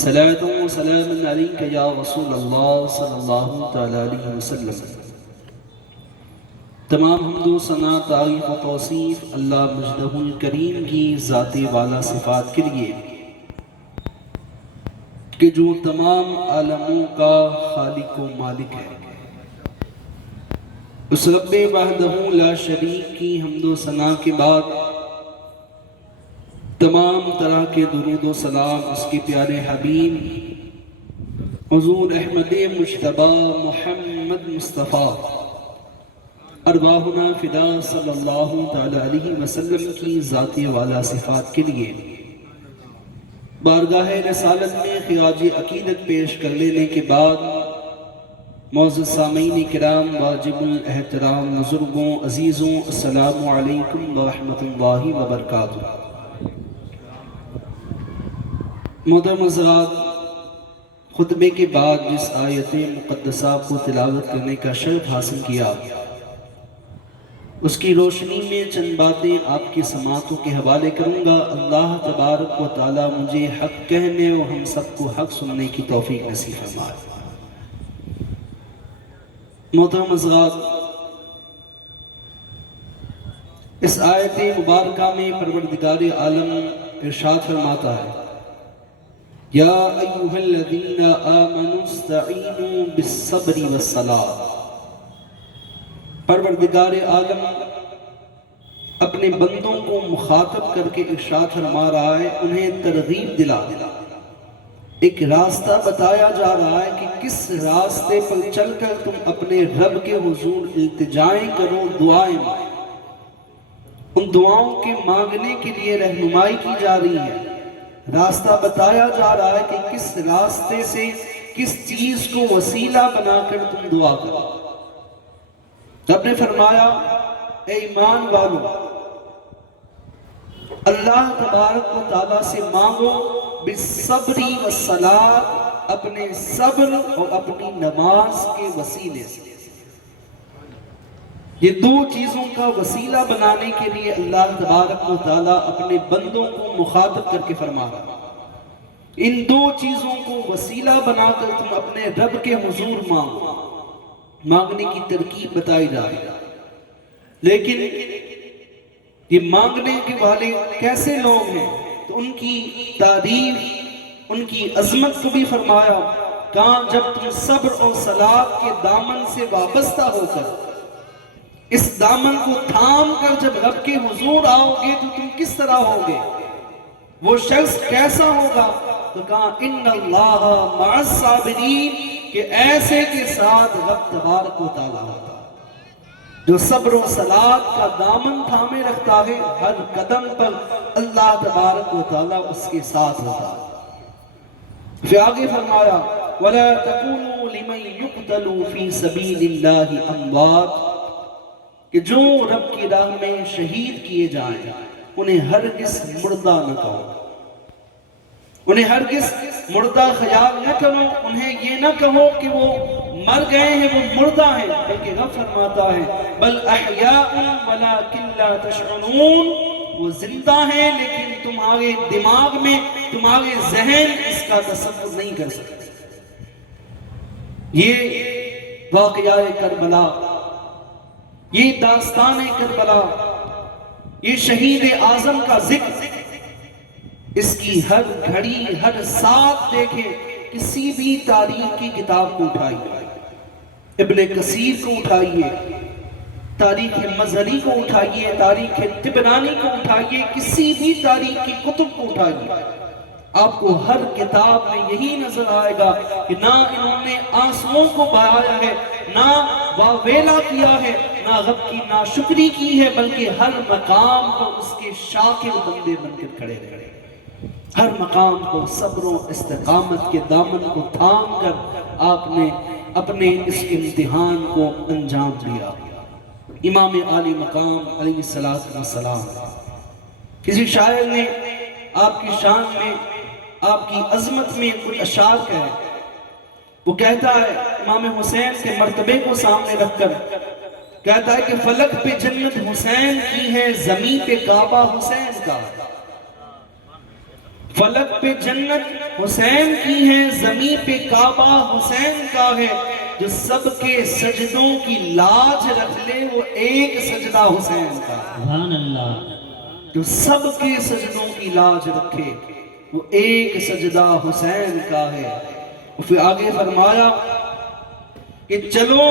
صلاۃ و سلام علیک یا رسول اللہ صلی اللہ تعالی علیہ وسلم۔ تمام حمد و ثنا، تعریف و توصیف اللہ مجدہ الکریم کی ذات والا صفات کے لیے کہ جو تمام عالموں کا خالق و مالک ہے۔ اس رب وحدہ لا شریک کی حمد و ثنا کے بعد تمام طرح کے درود و سلام اس کے پیارے حبیب حضور احمد مجتبی محمد مصطفیٰ ارواحنا فدا صلی اللہ تعالی علیہ وسلم کی ذاتی والا صفات کے لیے بارگاہ رسالت میں خراج عقیدت پیش کر لینے کے بعد معزز سامعین کرام، واجب الاحترام بزرگوں عزیزوں، السلام علیکم ورحمۃ اللہ وبرکاتہ۔ محترم حضرات، خطبے کے بعد جس آیت مقدسہ کو تلاوت کرنے کا شرف حاصل کیا، اس کی روشنی میں چند باتیں آپ کی سماعتوں کے حوالے کروں گا۔ اللہ تبارک و تعالی مجھے حق کہنے اور ہم سب کو حق سننے کی توفیق نصیب فرمائے۔ محترم حضرات، اس آیت مبارکہ میں پروردگار عالم ارشاد فرماتا ہے، یا ایہا الذین آمنوا استعینوا بالصبر والصلاۃ۔ پروردگار عالم اپنے بندوں کو مخاطب کر کے ارشاد فرما رہا ہے، انہیں ترغیب دلا ایک راستہ بتایا جا رہا ہے کہ کس راستے پر چل کر تم اپنے رب کے حضور التجائیں کرو، دعائیں مانگو۔ ان دعاؤں کے مانگنے کے لیے رہنمائی کی جا رہی ہے، راستہ بتایا جا رہا ہے کہ کس راستے سے کس چیز کو وسیلہ بنا کر تم دعا کرو۔ رب نے فرمایا، اے ایمان والو، اللہ تبارک و تعالیٰ سے مانگو بالصبر والصلاۃ، اپنے صبر اور اپنی نماز کے وسیلے سے۔ یہ دو چیزوں کا وسیلہ بنانے کے لیے اللہ تبارک و تعالیٰ اپنے بندوں کو مخاطب کر کے فرما رہا ہے، ان دو چیزوں کو وسیلہ بنا کر تم اپنے رب کے حضور مانگو۔ مانگنے کی ترکیب بتائی جا رہی ہے، لیکن یہ مانگنے کے والے کیسے لوگ ہیں تو ان کی تعریف، ان کی عظمت کو بھی فرمایا، کہاں جب تم صبر اور صلاۃ کے دامن سے وابستہ ہو کر، اس دامن کو تھام کر جب رب کے حضور آؤ گے تو تم کس طرح ہوگے، وہ شخص کیسا ہوگا؟ تو کہا ان اللہ مع الصابرین، کہ ایسے کے ساتھ رب تبارک و تعالیٰ ہوتا ہے جو صبر و صلاۃ کا دامن تھامے رکھتا ہے، ہر قدم پر اللہ تبارک و تعالیٰ اس کے ساتھ ہوتا ہے۔ پھر آگے فرمایا، وَلَا تَكُونُوا لِمَنْ يُقْتَلُوا فِي سَبِيلِ اللَّهِ أَمْوَاتٍ، کہ جو رب کی راہ میں شہید کیے جائیں انہیں ہرگز مردہ نہ کہو، انہیں ہرگز مردہ خیال نہ کرو، انہیں یہ نہ کہو کہ وہ مر گئے ہیں، وہ مردہ ہیں، بلکہ رب فرماتا ہے بل احیاء ولکن لا تشعرون، وہ زندہ ہیں لیکن تمہارے دماغ میں، تمہارے ذہن اس کا تصور نہیں کر سکتے۔ یہ واقعہ کربلا، یہ داستان کربلا، یہ شہید اعظم کا ذکر، اس کی ہر گھڑی، ہر ساتھ دیکھیں، کسی بھی تاریخ کی کتاب کو اٹھائیے، ابن کثیر کو اٹھائیے، تاریخ مظہری کو اٹھائیے، تاریخ طبرانی کو اٹھائیے، کسی بھی تاریخ کی کتب کو اٹھائیے، آپ کو ہر کتاب میں یہی نظر آئے گا کہ نہ انہوں نے آنسوؤں کو بہایا ہے، نہ واویلا کیا ہے، نہ رب کی ناشکری کی ہے، بلکہ ہر مقام پر اس کے شاکر بندے بن کر کھڑے رہے، ہر مقام پر صبر و استقامت کے دامن کو تھام کر آپ نے اپنے اس امتحان کو انجام دیا۔ امام عالی مقام علیہ السلام، کسی شاعر نے آپ کی شان میں، آپ کی عظمت میں کچھ اشعار کہے، وہ کہتا ہے امام حسین کے مرتبے کو سامنے رکھ کر، کہتا ہے کہ فلک پہ جنت حسین کی ہے، زمین پہ کعبہ حسین کا، فلک پہ جنت حسین کی ہے، زمین پہ کعبہ حسین کا ہے، جو سب کے سجدوں کی لاج رکھ لے وہ ایک سجدہ حسین کا ہے۔ سبحان اللہ۔ جو سب کے سجدوں کی لاج رکھے وہ ایک سجدہ حسین کا ہے۔ اور پھر آگے فرمایا کہ چلو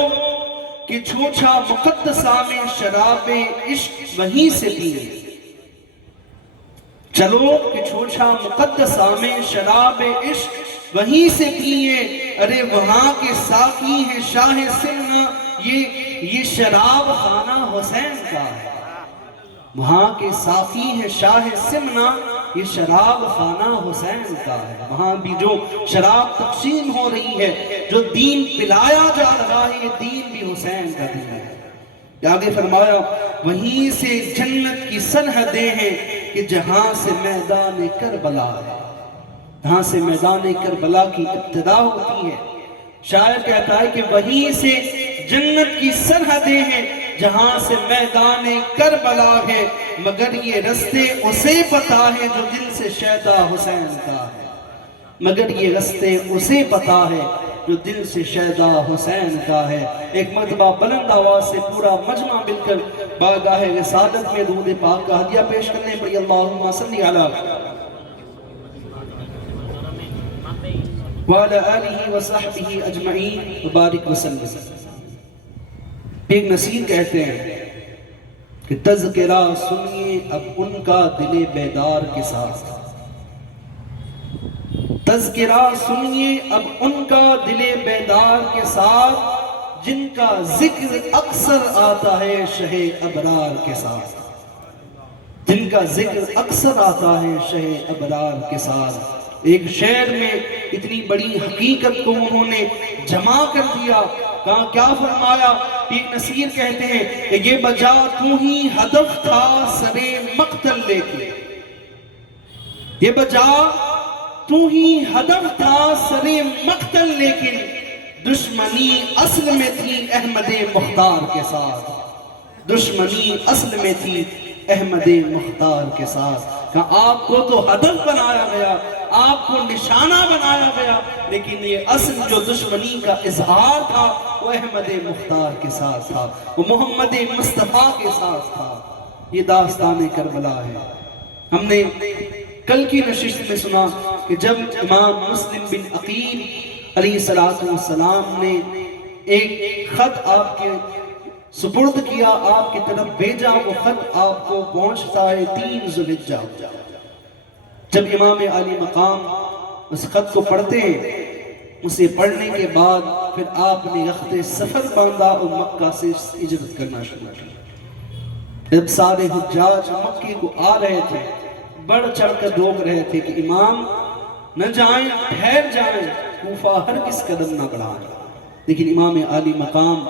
کہ چھوچا مقدسہ میں شراب عشق وہیں سے پیے، چلو کہ چھوچا مقدسہ میں شراب عشق وہیں سے پیے، ارے وہاں کے ساقی ہیں شاہ سمنا، یہ شراب خانہ حسین کا ہے۔ وہاں کے ساقی ہیں شاہ سمنا، یہ شراب خانہ حسین کا ہے۔ وہاں بھی جو شراب تقسیم ہو رہی ہے، جو دین پلایا جا رہا ہے، یہ دین بھی حسین کا دین ہے۔ آگے فرمایا وہیں سے جنت کی سرحدیں ہیں کہ جہاں سے میدان کربلا ہے، جہاں سے میدان کربلا کی ابتدا ہوتی ہے۔ شاعر کہتا ہے کہ وہیں سے جنت کی سرحدیں ہیں جہاں سے میدان کربلا ہے، مگر یہ رستے اسے پتا ہے جو دل سے شیدا حسین کا ہے، مگر یہ رستے اسے پتا ہے جو دل سے شیدا حسین کا ہے۔ ایک مرتبہ بلند آواز سے پورا مجمع مل کر بارگاہ رسالت میں درود پاک کا ہدیہ پیش کرنے پڑی، اللہم صلی علی وعلی آلہ وصحبہ اجمعین وبارک وسلم۔ ایک نصیر کہتے ہیں کہ تذکرہ سنیے اب ان کا دل بیدار کے ساتھ، تذکرہ سنیے اب ان کا دل بیدار کے ساتھ، جن کا ذکر اکثر آتا ہے شہ ابرار کے ساتھ، جن کا ذکر اکثر آتا ہے شہ ابرار کے ساتھ۔ ایک شعر میں اتنی بڑی حقیقت کو انہوں نے جمع کر دیا، کہاں کیا فرمایا؟ ایک نصیر کہتے ہیں کہ یہ بجا تو ہی ہدف تھا سرے مقتل لے کے، یہ بجا تو ہی ہدف تھا سرے مقتل، لیکن دشمنی اصل میں تھی احمد مختار کے ساتھ، دشمنی اصل میں تھی احمد مختار کے ساتھ۔ کہ آپ کو تو ہدف بنایا گیا، آپ کو نشانہ بنایا گیا، لیکن یہ اصل جو دشمنی کا اظہار تھا وہ احمد مختار کے ساتھ تھا، وہ محمد مصطفیٰ کے ساتھ تھا۔ یہ داستان کربلا ہے۔ ہم نے کل کی نشست میں سنا کہ جب امام مسلم بن عقیل علیہ السلام نے ایک خط آپ کے سپرد کیا، آپ کی طرف بھیجا، وہ خط آپ کو پہنچتا ہے 3 ذوالحجہ۔ جب امام عالی مقام اس خط کو پڑھتے ہیں، اسے پڑھنے کے بعد پھر آپ نے رخت سفر باندھا اور مکہ سے ہجرت کرنا شروع کی۔ جب سارے حجاج مکے کو آ رہے تھے، بڑھ چڑھ کر روک رہے تھے کہ امام نہ جائیں، ٹھہر جائیں، کوفہ ہرگز قدم نہ بڑھائیں، لیکن امام عالی مقام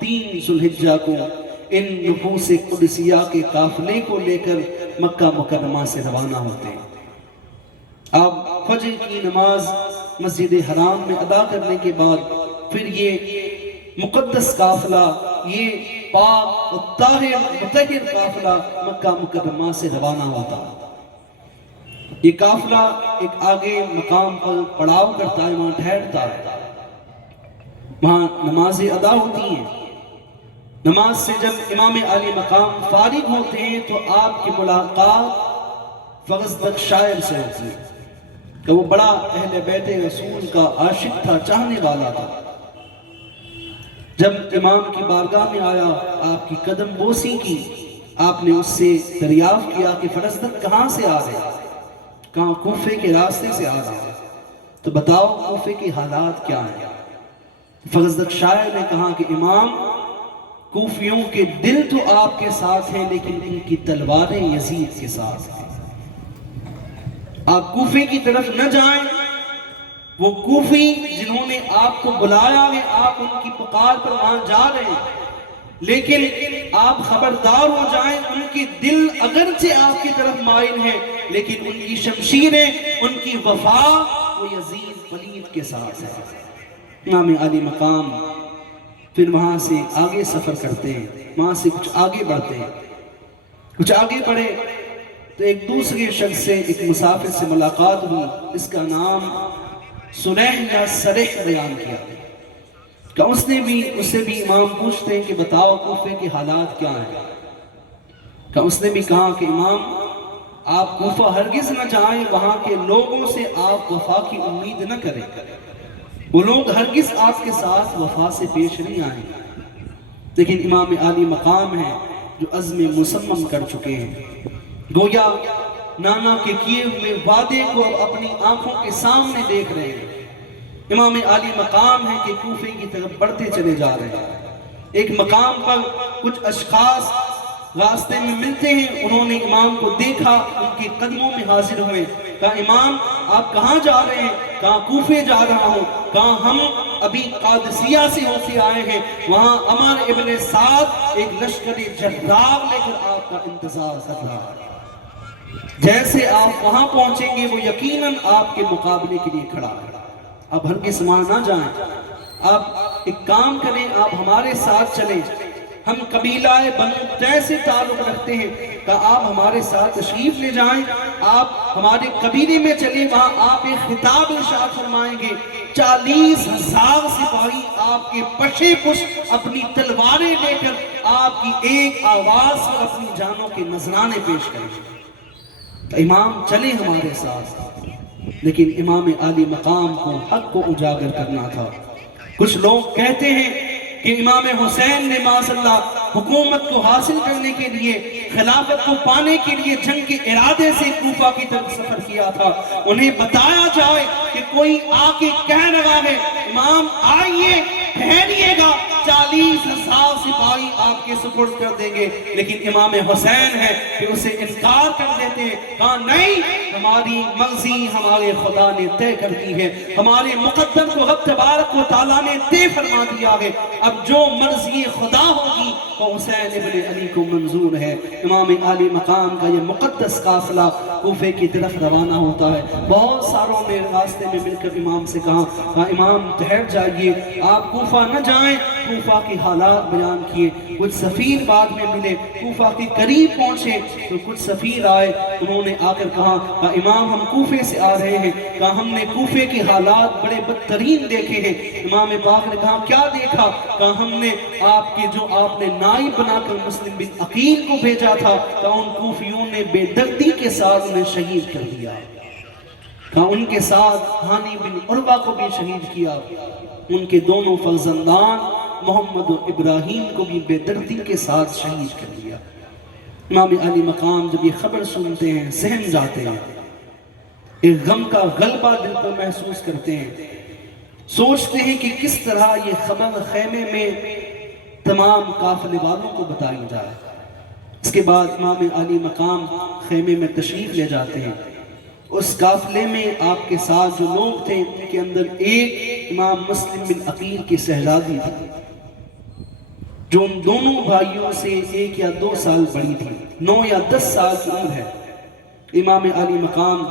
3 ذوالحجہ کو ان نفوس قدسیہ کے قافلے کو لے کر مکہ مکرمہ سے روانہ ہوتے ہیں۔ اب فجر کی نماز مسجد حرام میں ادا کرنے کے بعد پھر یہ مقدس قافلہ، یہ پاک و طاہر مطہر قافلہ مکہ مکرمہ سے روانہ ہوتا ہے۔ یہ قافلہ ایک آگے مقام پر پڑاؤ کرتا ہے، وہاں ٹھہرتا ہے، وہاں نمازیں ادا ہوتی ہیں۔ نماز سے جب امام عالی مقام فارغ ہوتے ہیں تو آپ کی ملاقات فغزدق شاعر سے ہوتی ہے کہ وہ بڑا اہل بیت رسول کا عاشق تھا، چاہنے والا تھا۔ جب امام کی بارگاہ میں آیا، آپ کی قدم بوسی کی، آپ نے اس سے دریافت کیا کہ فغزدق کہاں سے آ رہے ہیں؟ کہاں کوفے کے راستے سے آ رہے ہیں، تو بتاؤ کوفے کے حالات کیا ہیں؟ فغزدق شاعر نے کہا کہ امام، کوفیوں کے دل تو آپ کے ساتھ ہیں لیکن ان کی تلواریں یزید کے ساتھ ہیں۔ آپ کوفے کی طرف نہ جائیں، وہ کوفی جنہوں نے آپ کو بلایا ہے، آپ ان کی پکار پر وہاں جا رہے ہیں، لیکن آپ خبردار ہو جائیں، ان کے دل اگرچہ آپ کی طرف مائل ہیں لیکن ان کی شمشیریں، ان کی وفا وہ یزید ولید کے ساتھ ہے۔ امام عالی مقام پھر وہاں سے آگے سفر کرتے ہیں، وہاں سے کچھ آگے بڑھتے ہیں، کچھ آگے بڑھے تو ایک دوسرے شخص سے، ایک مسافر سے ملاقات ہوئی، اس کا نام سریح یا سریح بیان کیا کہ اس سے بھی امام پوچھتے ہیں کہ بتاؤ کوفے کے حالات کیا ہیں؟ کہ اس نے بھی کہا کہ امام آپ کوفہ ہرگز نہ جائیں، وہاں کے لوگوں سے آپ وفا کی امید نہ کریں، وہ لوگ ہرگز آپ کے ساتھ وفا سے پیش نہیں آئیں۔ لیکن امام عالی مقام ہیں جو عزم مصمم کر چکے ہیں، گویا نانا کے کیے ہوئے وعدے کو اب اپنی آنکھوں کے سامنے دیکھ رہے ہیں۔ امام عالی مقام ہے کہ کوفے کی طرف بڑھتے چلے جا رہے ہیں۔ ایک مقام پر کچھ اشخاص راستے میں ملتے ہیں، انہوں نے امام کو دیکھا، ان کے قدموں میں حاضر ہوئے، کہا امام آپ کہاں جا رہے ہیں؟ کہا کوفے جا رہا ہوں۔ کہا ہم ابھی قادسیہ سے ہو کے آئے ہیں، وہاں عمر ابن سعد ایک لشکر جرار لے کر آپ کا انتظار کر رہا ہے، جیسے آپ وہاں پہنچیں گے وہ یقیناً آپ کے مقابلے کے لیے کھڑا ہے، اب ہرگز وہاں نہ جائیں، آپ ایک کام کریں، آپ ہمارے ساتھ چلیں، ہم قبیلہ بنو طے سے تعلق رکھتے ہیں، کہ آپ ہمارے ساتھ تشریف لے جائیں، آپ ہمارے قبیلے میں چلیں، وہاں آپ ایک خطاب ارشاد فرمائیں گے، 40,000 سپاہی آپ کے پشے پش اپنی تلواریں لے کر آپ کی ایک آواز پر اپنی جانوں کے نذرانے پیش کریں گے۔ تو امام چلے ہمارے ساتھ، لیکن امام عالی مقام کو حق کو اجاگر کرنا تھا۔ کچھ لوگ کہتے ہیں کہ امام حسین نے معاذاللہ حکومت کو حاصل کرنے کے لیے، خلافت کو پانے کے لیے جنگ کے ارادے سے کوفہ کی طرف سفر کیا تھا۔ انہیں بتایا جائے کہ کوئی آ کے کہہ رہا ہے امام آئیے ٹھہریے گا، 40,000 سپاہی آپ کے سپرد کر دیں گے، لیکن امام حسین ہے کہ اسے انکار کر دیتے ہیں، کہا نہیں، ہماری مرضی ہمارے خدا نے طے کر دی ہے، ہمارے مقدر کو رب تبارک و تعالیٰ نے طے فرما دیا ہے، اب جو مرضی خدا ہوگی وہ حسین ابن علی کو منظور ہے۔ امام عالی مقام کا یہ مقدس قافلہ کوفے کی طرف روانہ ہوتا ہے۔ بہت ساروں نے راستے میں مل کر امام سے کہا امام ٹھہر جائیے، آپ کوفہ نہ جائیں، کوفہ کے حالات بیان کیے۔ کچھ سفیر بعد میں ملے، کوفہ کے قریب پہنچے تو کچھ سفیر آئے، انہوں نے آ کر کہا امام ہم کوفے سے آ رہے ہیں، کہا ہم نے کوفے کے حالات بڑے بدترین دیکھے ہیں۔ امام پاک نے کہا کیا دیکھا؟ کہا ہم نے آپ نے نائب بنا کر مسلم بن عقیل کو بھیجا تھا، کہا ان کوفیوں نے بے دردی کے ساتھ انہیں شہید کر دیا، کہا ان کے ساتھ ہانی بن عروہ کو بھی شہید کیا، ان کے دونوں فرزندان محمد و ابراہیم کو بھی بے دردی کے ساتھ شہید کر دیا۔ امام علی مقام جب یہ خبر سنتے ہیں سہم جاتے ہیں، ایک غم کا غلبہ دل پر محسوس کرتے ہیں، سوچتے ہیں کہ کس طرح یہ خبر خیمے میں تمام قافلے والوں کو بتائی جائے۔ اس کے بعد امام علی مقام خیمے میں تشریف لے جاتے ہیں۔ اس قافلے میں آپ کے ساتھ جو لوگ تھے ان کے اندر ایک امام مسلم بن عقیل کی شہزادی تھی، جو ان دونوں بھائیوں سے 1 یا 2 سال بڑی تھی، 9 یا 10 سال کی عمر ہے۔ امام علی مقام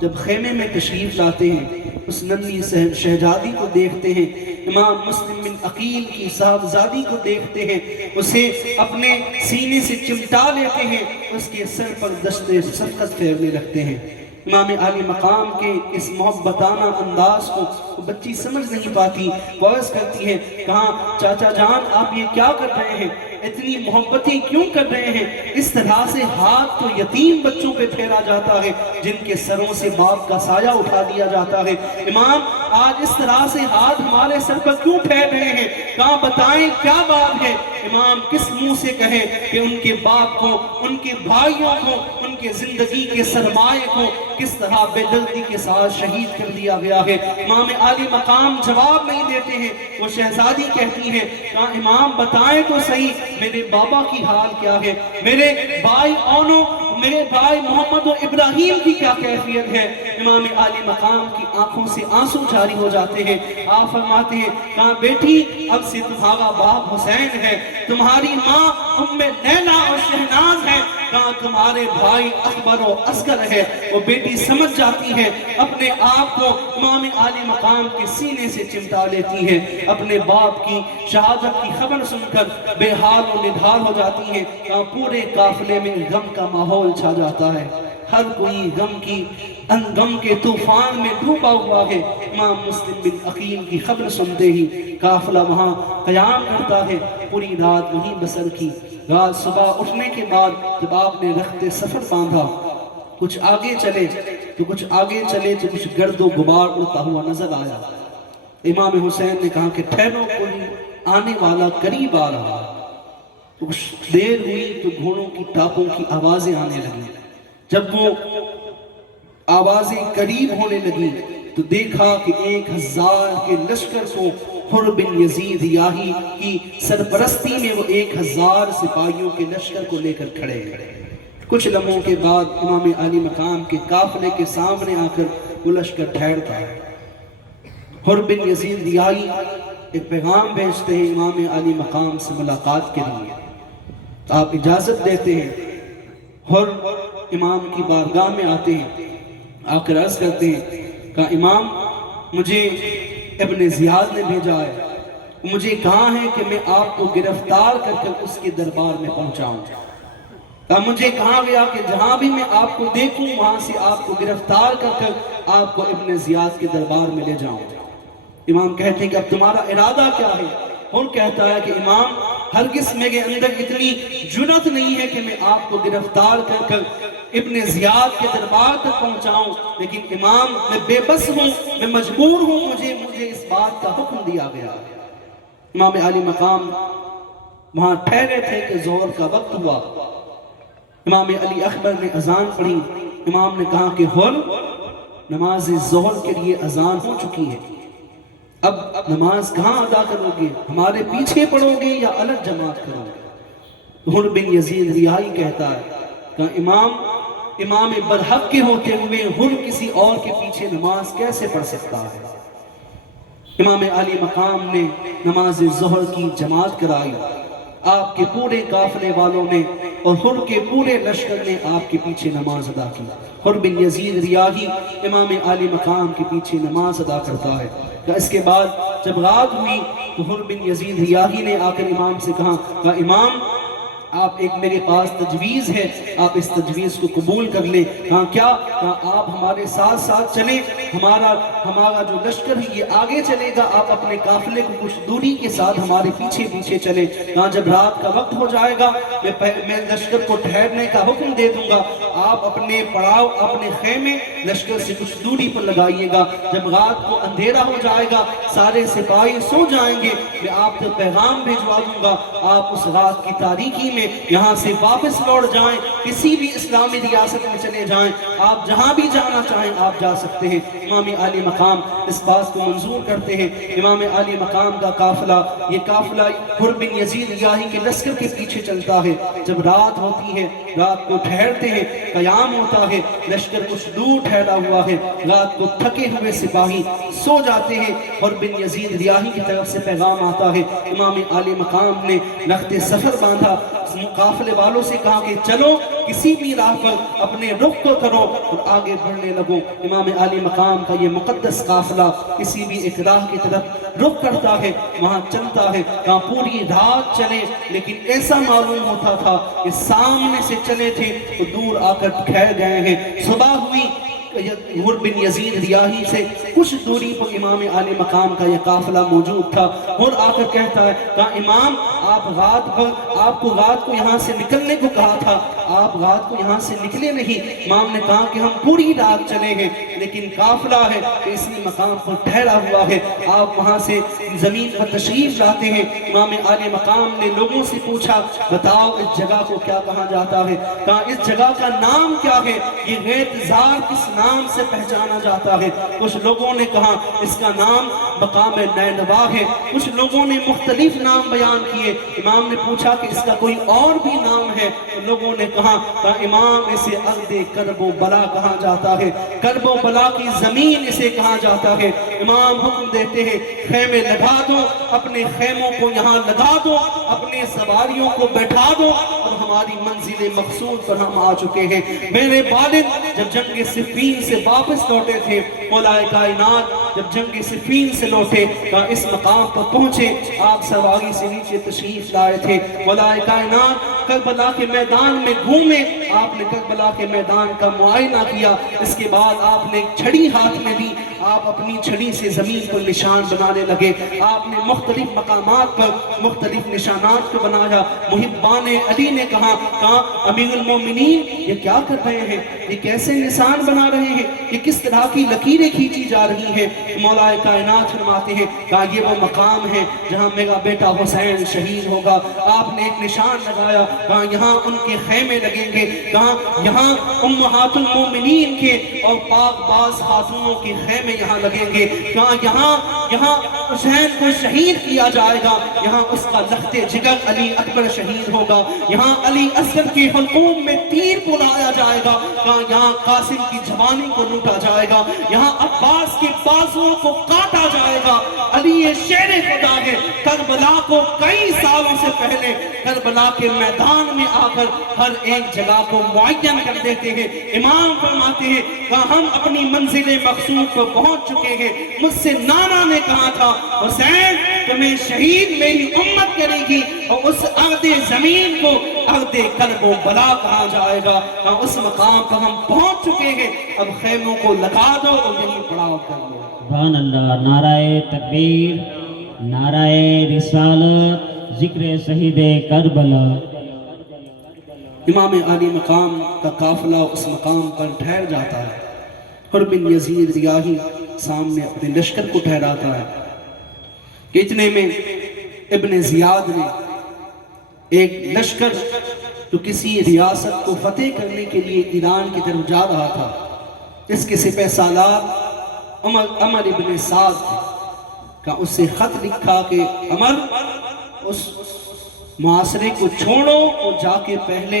جب خیمے میں تشریف لاتے ہیں، اس ننھی شہزادی کو دیکھتے ہیں، امام مسلم بن عقیل کی صاحبزادی کو دیکھتے ہیں، اسے اپنے سینے سے چمٹا لیتے ہیں، اس کے سر پر دست شفقت پھیرنے لگتے ہیں۔ امام علی مقام کے اس محبتانہ انداز کو بچی سمجھ نہیں پاتی، وہ عرض کرتی ہے، کہاں چاچا جان آپ یہ کیا کر رہے ہیں؟ اتنی محبتیں کیوں کر رہے ہیں؟ اس طرح سے ہاتھ تو یتیم بچوں پہ پھیرا جاتا ہے جن کے سروں سے باپ کا سایہ اٹھا دیا جاتا ہے، امام آج اس طرح سے ہاتھ ہمارے سر پر کیوں پھیر رہے ہیں؟ کہاں بتائیں کیا بات ہے؟ امام کس منہ سے کہے کہ ان کے باپ کو، ان کے بھائیوں کو، ان کے زندگی کے سرمایہ کو کس طرح بے دردی کے ساتھ شہید کر دیا گیا ہے۔ امام عالی مقام جواب نہیں دیتے ہیں، وہ شہزادی کہتی ہے، کہا امام بتائیں تو صحیح میرے بابا کی حال کیا ہے، میرے بھائی اونو، میرے بھائی محمد و ابراہیم کی کیا کیفیت ہے؟ امام عالی مقام کی آنکھوں سے آنسو جاری ہو جاتے ہیں، آپ فرماتے ہیں، کہا بیٹی اب سے تمہارا باپ حسین ہے، تمہاری ماں ام لیلا اور شہناز ہے، کہا تمہارے بھائی اکبر و اصغر ہے۔ وہ بیٹی سمجھ جاتی ہے، اپنے آپ کو امام عالی مقام کے سینے سے چمٹا لیتی ہے، اپنے باپ کی شہادت کی خبر سن کر بے حال و نڈھال ہو جاتی ہے، کہا پورے قافلے میں غم کا ماحول چھا جاتا ہے۔ ہر کوئی غم کے طوفان میں ڈوبا ہوا ہے۔ امام مسلم بن عقیل کی خبر سنتے ہی قافلہ وہاں قیام کرتا ہے، پوری رات وہیں بسر کی۔ رات صبح اٹھنے کے بعد جب آپ نے رخت سفر باندھا، کچھ آگے چلے تو کچھ گرد و غبار اڑتا ہوا نظر آیا۔ امام حسین نے کہا کہ ٹھہرو، کوئی آنے والا قریب آ رہا۔ تو کچھ دیر ہوئی تو گھوڑوں کی ٹاپوں کی آوازیں آنے لگی۔ جب وہ آوازیں قریب ہونے لگی تو دیکھا کہ 1000 کے لشکر کو حر بن یزید ریاحی کی سرپرستی میں وہ 1000 سپاہیوں کے لشکر کو لے کر کھڑے ہیں۔ کچھ لمحوں کے بعد امام علی مقام کے قافلے کے سامنے آ کر وہ لشکر ٹھہرتا ہے۔ حر بن یزید ریاحی ایک پیغام بھیجتے ہیں امام علی مقام سے ملاقات کے لیے۔ آپ اجازت دیتے ہیں، حر امام کی بارگاہ میں آتے ہیں، آ کر عرض کرتے ہیں کہ امام مجھے ابن زیاد نے بھیجا ہے، مجھے کہا ہے کہ میں آپ کو گرفتار کر کر اس کے دربار میں پہنچاؤں۔ مجھے کہا گیا کہ جہاں بھی میں آپ کو دیکھوں وہاں سے آپ کو گرفتار کر کر آپ کو ابن زیاد کے دربار میں لے جاؤں۔ امام کہتے ہیں کہ اب تمہارا ارادہ کیا ہے؟ اور کہتا ہے کہ امام ہرگز میرے اندر اتنی جرأت نہیں ہے کہ میں آپ کو گرفتار کر کر ابن زیاد کے دربار تک پہنچاؤں، لیکن امام میں بے بس ہوں، میں مجبور ہوں، مجھے اس بات کا حکم دیا گیا۔ امام علی مقام وہاں ٹھہرے تھے کہ ظہر کا وقت ہوا۔ امام علی اکبر نے اذان پڑھی۔ امام نے کہا کہ حر نماز ظہر کے لیے اذان ہو چکی ہے، اب نماز کہاں ادا کرو گے؟ ہمارے پیچھے پڑھو گے یا الگ جماعت کرو گے؟ حر بن یزید ریاحی کہتا ہے کہ امام برحق کے ہوتے ہوئے حر کسی اور کے پیچھے نماز کیسے پڑھ سکتا ہے؟ امام علی مقام نے نماز ظہر کی جماعت کرائی، آپ کے پورے قافلے والوں نے اور حر کے پورے لشکر نے آپ کے پیچھے نماز ادا کی۔ حر بن یزید ریاحی امام علی مقام کے پیچھے نماز ادا کرتا ہے۔ اس کے بعد جب رات ہوئی تو حر بن یزید ریاحی نے آ کر امام سے کہا کہ امام آپ ایک میرے پاس تجویز ہے، آپ اس تجویز کو قبول کر لیں۔ کہا کیا؟ کہا آپ ہمارے ساتھ ساتھ چلیں، ہمارا جو لشکر ہے یہ آگے چلے گا، آپ اپنے قافلے کو کچھ دوری کے ساتھ ہمارے پیچھے پیچھے چلیں۔ کہا جب رات کا وقت ہو جائے گا میں لشکر کو ٹھہرنے کا حکم دے دوں گا، آپ اپنے پڑاؤ اپنے خیمے لشکر سے کچھ دوری پر لگائیے گا، جب رات کو اندھیرا ہو جائے گا سارے سپاہی سو جائیں گے، میں آپ کو پیغام بھیجوا دوں گا، آپ اس رات کی تاریکی میں یہاں سے واپس لوٹ جائیں، کسی بھی اسلامی ریاست میں چلے جائیں، آپ جہاں بھی جانا چاہیں آپ جا سکتے ہیں۔ امام علی مقام اس بات کو منظور کرتے ہیں۔ امام علی مقام کا قافلہ، یہ قافلہ حر بن یزید ریاحی کے لشکر کے پیچھے چلتا ہے۔ جب رات ہوتی ہے رات کو ٹھہرتے ہیں، قیام ہوتا ہے، لشکر کچھ دور ٹھہرا ہوا ہے، رات کو تھکے ہوئے سپاہی سو جاتے ہیں، حر بن یزید ریاحی کی طرف سے پیغام آتا ہے۔ امام علی مقام نے رخت سفر باندھا، قافلے والوں سے کہا کہ چلو کسی بھی راہ پر اپنے رخ کو کرو اور آگے بڑھنے لگو۔ امام علی مقام کا یہ مقدس قافلہ کسی بھی ایک راہ کی طرف رخ کرتا ہے، وہاں چلتا ہے، کہاں پوری رات چلے، لیکن ایسا معلوم ہوتا تھا کہ سامنے سے چلے تھے تو دور آ کر ٹھہر گئے ہیں۔ صبح ہوئی، حر بن یزید ریاحی سے کچھ دوری پر امام علی مقام کا یہ قافلہ موجود تھا۔ اور آ کر کہتا ہے کہ امام آپ کو رات کو یہاں سے نکلنے کو کہا تھا، آپ رات کو یہاں سے نکلے نہیں۔ امام نے کہا کہ ہم پوری رات چلے ہیں، لیکن قافلہ ہے اسی مقام پر ٹھہرا ہوا ہے، آپ وہاں سے زمین پر تشریف لاتے ہیں۔ امام علی مقام نے لوگوں سے پوچھا بتاؤ اس جگہ کو کیا کہا جاتا ہے؟ کہا اس جگہ کا نام کیا ہے؟ یہ ریت زار کس نام سے پہچانا جاتا ہے؟ کچھ لوگوں نے کہا اس کا نام مقام نینوا ہے، کچھ لوگوں نے مختلف نام بیان کیے۔ امام نے پوچھا کہ اس کا کوئی اور بھی نام ہے؟ لوگوں نے کہا کہ امام اسے ارض کرب و بلا کہا جاتا ہے، کرب و بلا کی زمین اسے کہا جاتا ہے۔ امام حکم دیتے ہیں خیمے لگا دو، اپنے خیموں کو یہاں لگا دو، اپنے سواریوں کو بیٹھا دو، اور ہماری منزل مقصود پر ہم آ چکے ہیں۔ میرے والد جب جنگ صفین سے واپس لوٹے تھے، مولا کائنات جب جنگ صفین سے لوٹے تو اس مقام پر پہنچے، آپ سواری سے نیچے تشریف لائے تھے۔ مولا کائنات کربلا کے میدان میں گھومے، آپ نے کربلا کے میدان کا معائنہ کیا، اس کے بعد آپ نے چھڑی ہاتھ میں لی، آپ اپنی چھڑی سے زمین پر نشان بنانے لگے، آپ نے مختلف مقامات پر مختلف نشانات کو بنایا۔ محبان علی نے کہا امیر المومنین یہ کیا کر رہے ہیں، یہ کیسے نشان بنا رہے ہیں، یہ کس طرح کی لکیریں کھینچی جا رہی ہیں؟ مولا کائنات فرماتے ہیں کہا یہ وہ مقام ہے جہاں میرا بیٹا حسین شہید ہوگا۔ آپ نے ایک نشان لگایا، کہا یہاں ان کے خیمے لگیں گے، کہا یہاں امہات المومنین کے اور پاک باز خاتونوں کے خیمے یہاں لگیں گے، کہا یہاں حسین کو شہید کیا جائے گا، یہاں اس کا لخت جگر علی اکبر شہید ہوگا، یہاں علی اصغر کے حلقوم میں تیر بلایا جائے گا، کہا یہاں قاسم کی جوانی کو لوٹا جائے گا، یہاں عباس کے بازوؤں کو کاٹا جائے گا۔ علی یہ شیر خدا ہے، کربلا کو کئی سالوں سے پہلے کربلا کے میدان میں آ کر ہر ایک جگہ کو معین کر دیتے ہیں۔ امام فرماتے ہیں کہ ہم اپنی منزل مقصود کو پہنچ چکے ہیں۔ مجھ سے نانا نے کہا تھا حسین تمہیں شہید میری امت کرے گی، اور اس ارض زمین کو ارض کرب و بلا کہا جائے گا۔ اس مقام پر ہم پہنچ چکے ہیں، اب خیموں کو لگا دو اور یہی پڑاؤ کر لو۔ سبحان اللہ، نعرہ تکبیر، نعرہ رسالت، ذکر شہید کربلا۔ امام عالی مقام کا قافلہ اس مقام پر ٹھہر جاتا ہے، اور بن یزید ریاحی سامنے اپنے لشکر کو ٹھہراتا ہے کہ اتنے میں ابن زیاد نے ایک لشکر جو کسی ریاست کو فتح کرنے کے لیے ایران کی طرف جا رہا تھا، اس کے سپہ سالار عمر ابن سعد کا اس سے خط لکھا کہ عمر اس معاشرے کو چھوڑو اور جا کے پہلے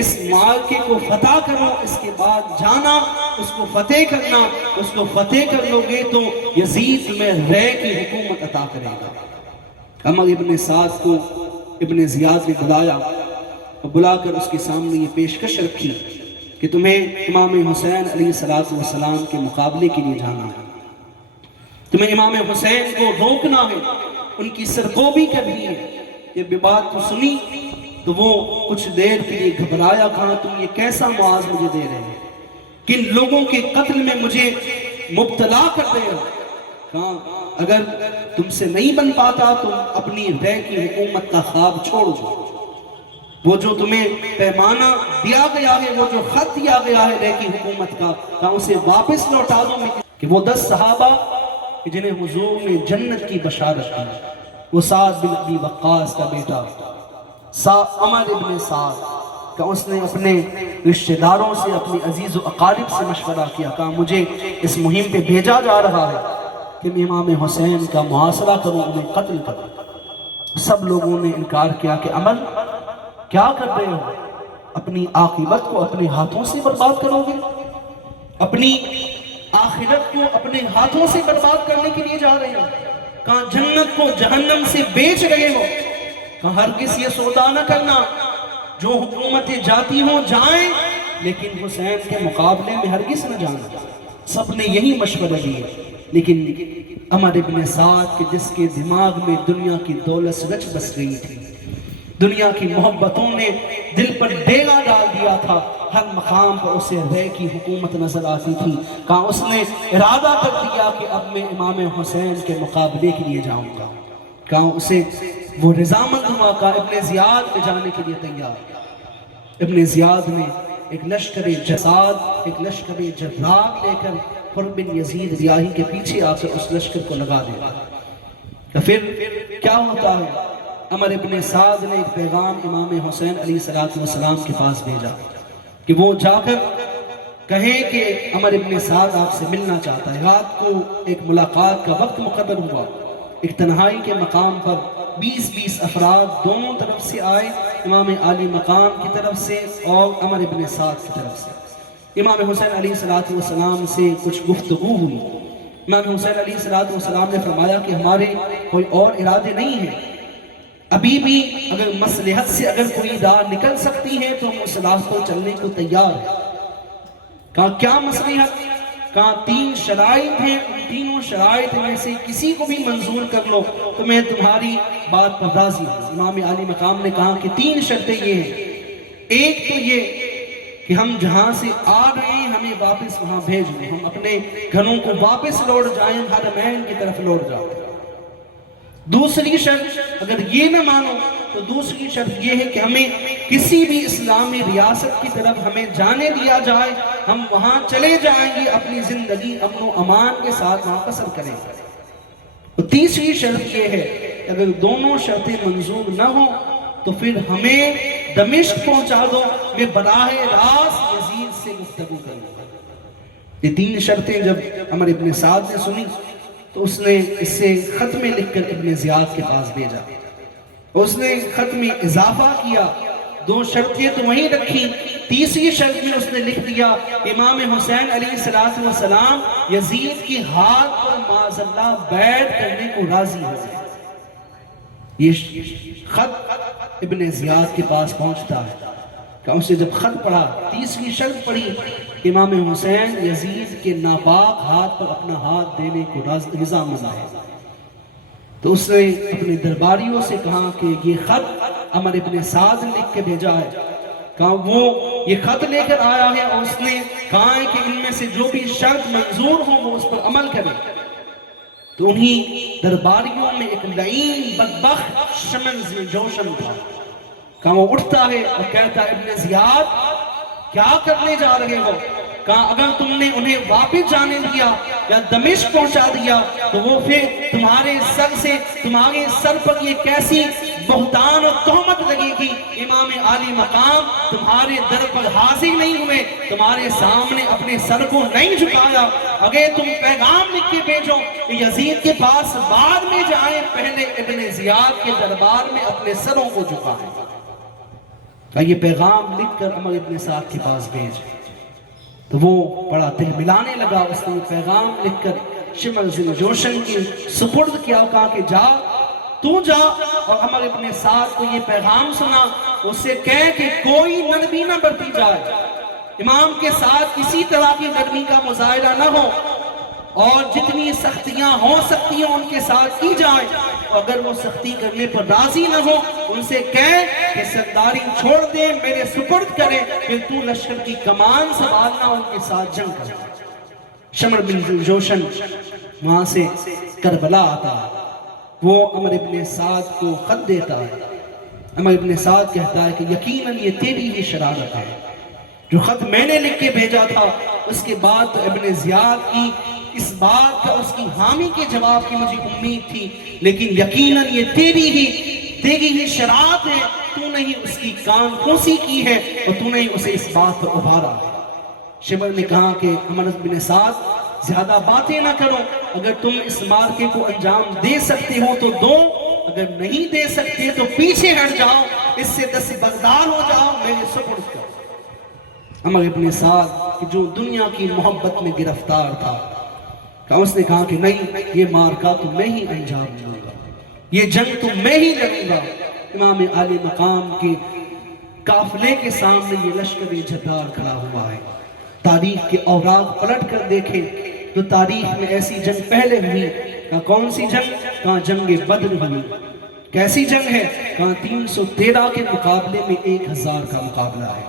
اس معرکے کو فتح کرو، اس کے بعد جانا اس کو فتح کرنا، اس کو فتح کر لو گے تو یزید میں رے کی حکومت عطا کرے گا۔ عمر ابن سعد کو ابن زیاد نے بلایا اور بلا کر اس کے سامنے یہ پیشکش رکھی کہ تمہیں امام حسین علیہ السلام کے مقابلے کے لیے جانا ہے، تمہیں امام حسین کو روکنا ہے، ان کی سرکوبی کرنی ہے۔ یہ بات تو سنی تو وہ کچھ دیر کے لیے گھبرایا، کہا تم یہ کیسا معاذ مجھے دے رہے ہیں، کن لوگوں کے قتل میں مجھے مبتلا کر رہے ہو؟ کہا اگر تم سے نہیں بن پاتا تو اپنی رے کی حکومت کا خواب چھوڑ دو، وہ جو تمہیں پیمانہ دیا گیا ہے، وہ جو خط دیا گیا ہے رے کی حکومت کا، کہا اسے واپس لوٹا دو۔ کہ وہ 10 صحابہ جنہیں حضور نے جنت کی بشارت کی، وہ سعد بن ابی وقاص کا بیٹا عمر ابن سعد کہ اس نے اپنے رشتہ داروں سے، اپنی عزیز و اقارب سے مشورہ کیا، کہا مجھے اس مہم پہ بھیجا جا رہا ہے کہ میں امام حسین کا محاصرہ کروں، انہیں قتل کروں۔ سب لوگوں نے انکار کیا کہ عمر کیا کر رہے ہو، اپنی عاقبت کو اپنے ہاتھوں سے برباد کرو گے، اپنی آخرت کو اپنے ہاتھوں سے برباد کرنے کے لیے جا رہے ہو، کہاں جنت کو جہنم سے بیچ رہے ہو، کہاں ہرگز یہ سودا نہ کرنا، جو حکومتیں جاتی ہوں جائیں لیکن حسین کے مقابلے میں ہرگز نہ جانا۔ سب نے یہی مشورہ دیے، لیکن عمر ابن سعد کے جس کے دماغ میں دنیا کی دولت رچ بس گئی تھی، دنیا کی محبتوں نے دل پر ڈیلا ڈال دیا تھا، ہر مقام پر اسے رے کی حکومت نظر آتی تھی، کہا اس نے ارادہ کر دیا کہ اب میں امام حسین کے مقابلے کے لیے جاؤں گا، کہا اسے وہ رضامند ہوا، کہا ابن زیاد پہ جانے کے لیے تیار۔ ابن زیاد نے ایک لشکر جساد، ایک لشکر جراب لے کر حر بن یزید ریاحی کے پیچھے آ کر اس لشکر کو لگا دیا۔ تو پھر کیا ہوتا ہے؟ عمر ابن سعد نے ایک پیغام امام حسین علیہ السلام کے پاس بھیجا کہ وہ جا کر کہیں کہ عمر ابن سعد آپ سے ملنا چاہتا ہے۔ رات کو ایک ملاقات کا وقت مقرر ہوا، ایک تنہائی کے مقام پر 20 افراد دونوں طرف سے آئے، امام عالی مقام کی طرف سے اور عمر ابن سعد کی طرف سے۔ امام حسین علیہ السلام سے کچھ گفتگو ہوئی، امام حسین علیہ السلام نے فرمایا کہ ہمارے کوئی اور ارادے نہیں ہیں، ابھی بھی اگر مصلحت سے اگر کوئی راہ نکل سکتی ہے تو ہم اس راہ پر چلنے کو تیار ہیں۔ کہا کیا مصلحت؟ کہا 3 شرائط ہیں، ان تینوں شرائط میں سے کسی کو بھی منظور کر لو تو میں تمہاری بات پر راضی ہوں۔ امام عالی مقام نے کہا کہ 3 شرطیں یہ ہیں، ایک تو یہ کہ ہم جہاں سے آ رہے ہیں ہمیں واپس وہاں بھیج دیں، ہم اپنے گھروں کو واپس لوٹ جائیں، حرمین کی طرف لوٹ جائیں۔ دوسری شرط اگر یہ نہ مانو تو دوسری شرط یہ ہے کہ ہمیں کسی بھی اسلامی ریاست کی طرف ہمیں جانے دیا جائے، ہم وہاں چلے جائیں گے، اپنی زندگی امن و امان کے ساتھ وہاں بسر کریں گے۔ اور تیسری شرط یہ ہے کہ اگر دونوں شرطیں منظور نہ ہوں تو پھر ہمیں دمشق پہنچا دو، میں براہ راست یزید سے گفتگو کروں گا۔ یہ تین شرطیں جب عمر ابن سعد نے سنی تو اس نے اس سے خط میں لکھ کر ابن زیاد کے پاس بھیجا، اس نے خط میں اضافہ کیا، دو شرطیں تو وہیں رکھی، تیسری شرط میں اس نے لکھ دیا امام حسین علیہ السلام یزید کی ہاتھ پر معاذ اللہ بیعت کرنے کو راضی ہو گئے۔ یہ خط ابن زیاد کے پاس پہنچتا ہے کہ اسے جب خط پڑھا، تیسری شرط پڑھی، امام حسین یزید کے ناپاک ہاتھ پر اپنا ہاتھ دینے کو رضامند ہے، تو اس نے اپنے درباریوں سے کہا کہ یہ خط عمر ابن سعد نے لکھ کے بھیجا ہے، کہا وہ یہ خط لے کر آیا ہے اور اس نے کہا ہے کہ ان میں سے جو بھی شرط منظور ہو وہ اس پر عمل کرے۔ تو انہی درباریوں میں ایک لعین بدبخت شمن جوشن تھا، کہا وہ اٹھتا ہے اور کہتا ہے ابن زیاد کیا کرنے جا رہے ہو؟ کہا اگر تم نے انہیں واپس جانے دیا یا دمشق پہنچا دیا تو وہ پھر تمہارے سر پر یہ کیسی بہتان و تہمت لگے گی، امام عالی مقام تمہارے در پر حاضر نہیں ہوئے، تمہارے سامنے اپنے سر کو نہیں جھکایا، اگر تم پیغام لکھ کے بھیجو کہ یزید کے پاس بعد میں جائیں، پہلے ابن زیاد کے دربار میں اپنے سروں کو جھکائیں۔ یہ پیغام لکھ کر عمر ابن سعد کے پاس بھیج، تو وہ بڑا دل ملانے لگا، اس نے پیغام لکھ کر شمر ذی جوشن کی سپرد کیا، کہا کہ تو جا اور عمر ابن سعد کو یہ پیغام سنا، اس سے کہہ کہ کوئی نرمی نہ برتی جائے، امام کے ساتھ کسی طرح کی نرمی کا مظاہرہ نہ ہو، اور جتنی سختیاں ہو سکتی ہیں ان کے ساتھ کی جائیں، اور اگر وہ سختی کرنے پر راضی نہ ہو ان سے کہہ کہ سرداری چھوڑ دیں، میرے سپرد کریں، پھر تو لشکر کی کمان سنبھالنا، ان کے ساتھ جنگ کر۔ شمر بن جوشن وہاں سے کربلا آتا ہے، وہ عمر ابن سعد کو خط دیتا ہے، عمر ابن سعد کہتا ہے کہ یقیناً یہ تیری ہی شرارت ہے، جو خط میں نے لکھ کے بھیجا تھا اس کے بعد تو ابن زیاد کی اس بات کا اس کی حامی کے جواب کی مجھے امید تھی، لیکن یقیناً یہ تیری ہی شرارت ہے، تو نے ہی اس کی کان پھونسی کی ہے اور تو نے ہی اسے اس بات پر ابھارا ہے۔ شمر نے کہا کہ عمر بن سعد زیادہ باتیں نہ کرو، اگر تم اس معرکے کو انجام دے سکتے ہو تو دو، اگر نہیں دے سکتے تو پیچھے ہٹ جاؤ، اس سے دستبردار ہو جاؤ، میرے سپرد کرو۔ عمر ابن سعد جو دنیا کی محبت میں گرفتار تھا، اس نے کہا کہ نہیں، یہ معرکہ تو میں ہی انجام دوں گا، یہ جنگ تو میں ہی لڑوں گا۔ امام عالی مقام کے قافلے کے سامنے یہ لشکر جدار کھڑا ہوا ہے، تاریخ کے اوراق پلٹ کر دیکھیں تو تاریخ میں ایسی جنگ پہلے ہوئی، کہاں کون سی جنگ؟ کہاں جنگ بدر ہوئی، کیسی جنگ ہے؟ کہاں 313 کے مقابلے میں 1000 کا مقابلہ ہے،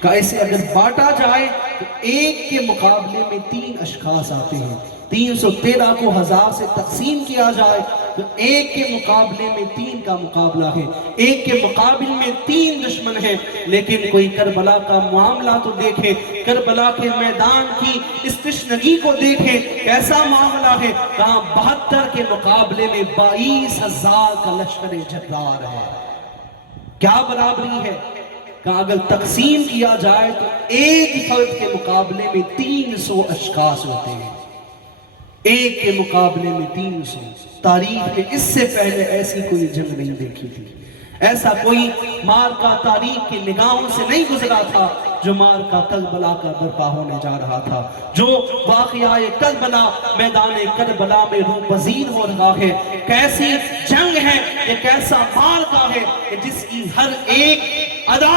کہاں ایسے اگر بانٹا جائے تو ایک کے مقابلے میں 3 اشخاص آتے ہیں، 313 کو 1000 سے تقسیم کیا جائے تو ایک کے مقابلے میں 3 کا مقابلہ ہے، ایک کے مقابل میں 3 دشمن ہیں، لیکن کوئی کربلا کا معاملہ تو دیکھیں، کربلا کے میدان کی اس تشنگی کو دیکھیں، کیسا معاملہ ہے، کہاں 72 کے مقابلے میں 22,000 کا لشکر جرار ہے، کیا برابری ہے؟ کہاں اگر تقسیم کیا جائے تو ایک فرد کے مقابلے میں 300 اشخاص ہوتے ہیں، ایک کے مقابلے میں 300۔ تاریخ میں اس سے پہلے ایسی کوئی جنگ نہیں دیکھی تھی، ایسا کوئی مارکہ تاریخ کی نگاہوں سے نہیں گزرا تھا جو مارکہ کربلا کا برپا ہونے جا رہا تھا، جو واقعہ کربلا میدان کربلا میں روح پذیر ہو رہا ہے۔ کیسی جنگ ہے، یہ کیسا مارکہ ہے کہ جس کی ہر ایک ادا،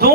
2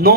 9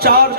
4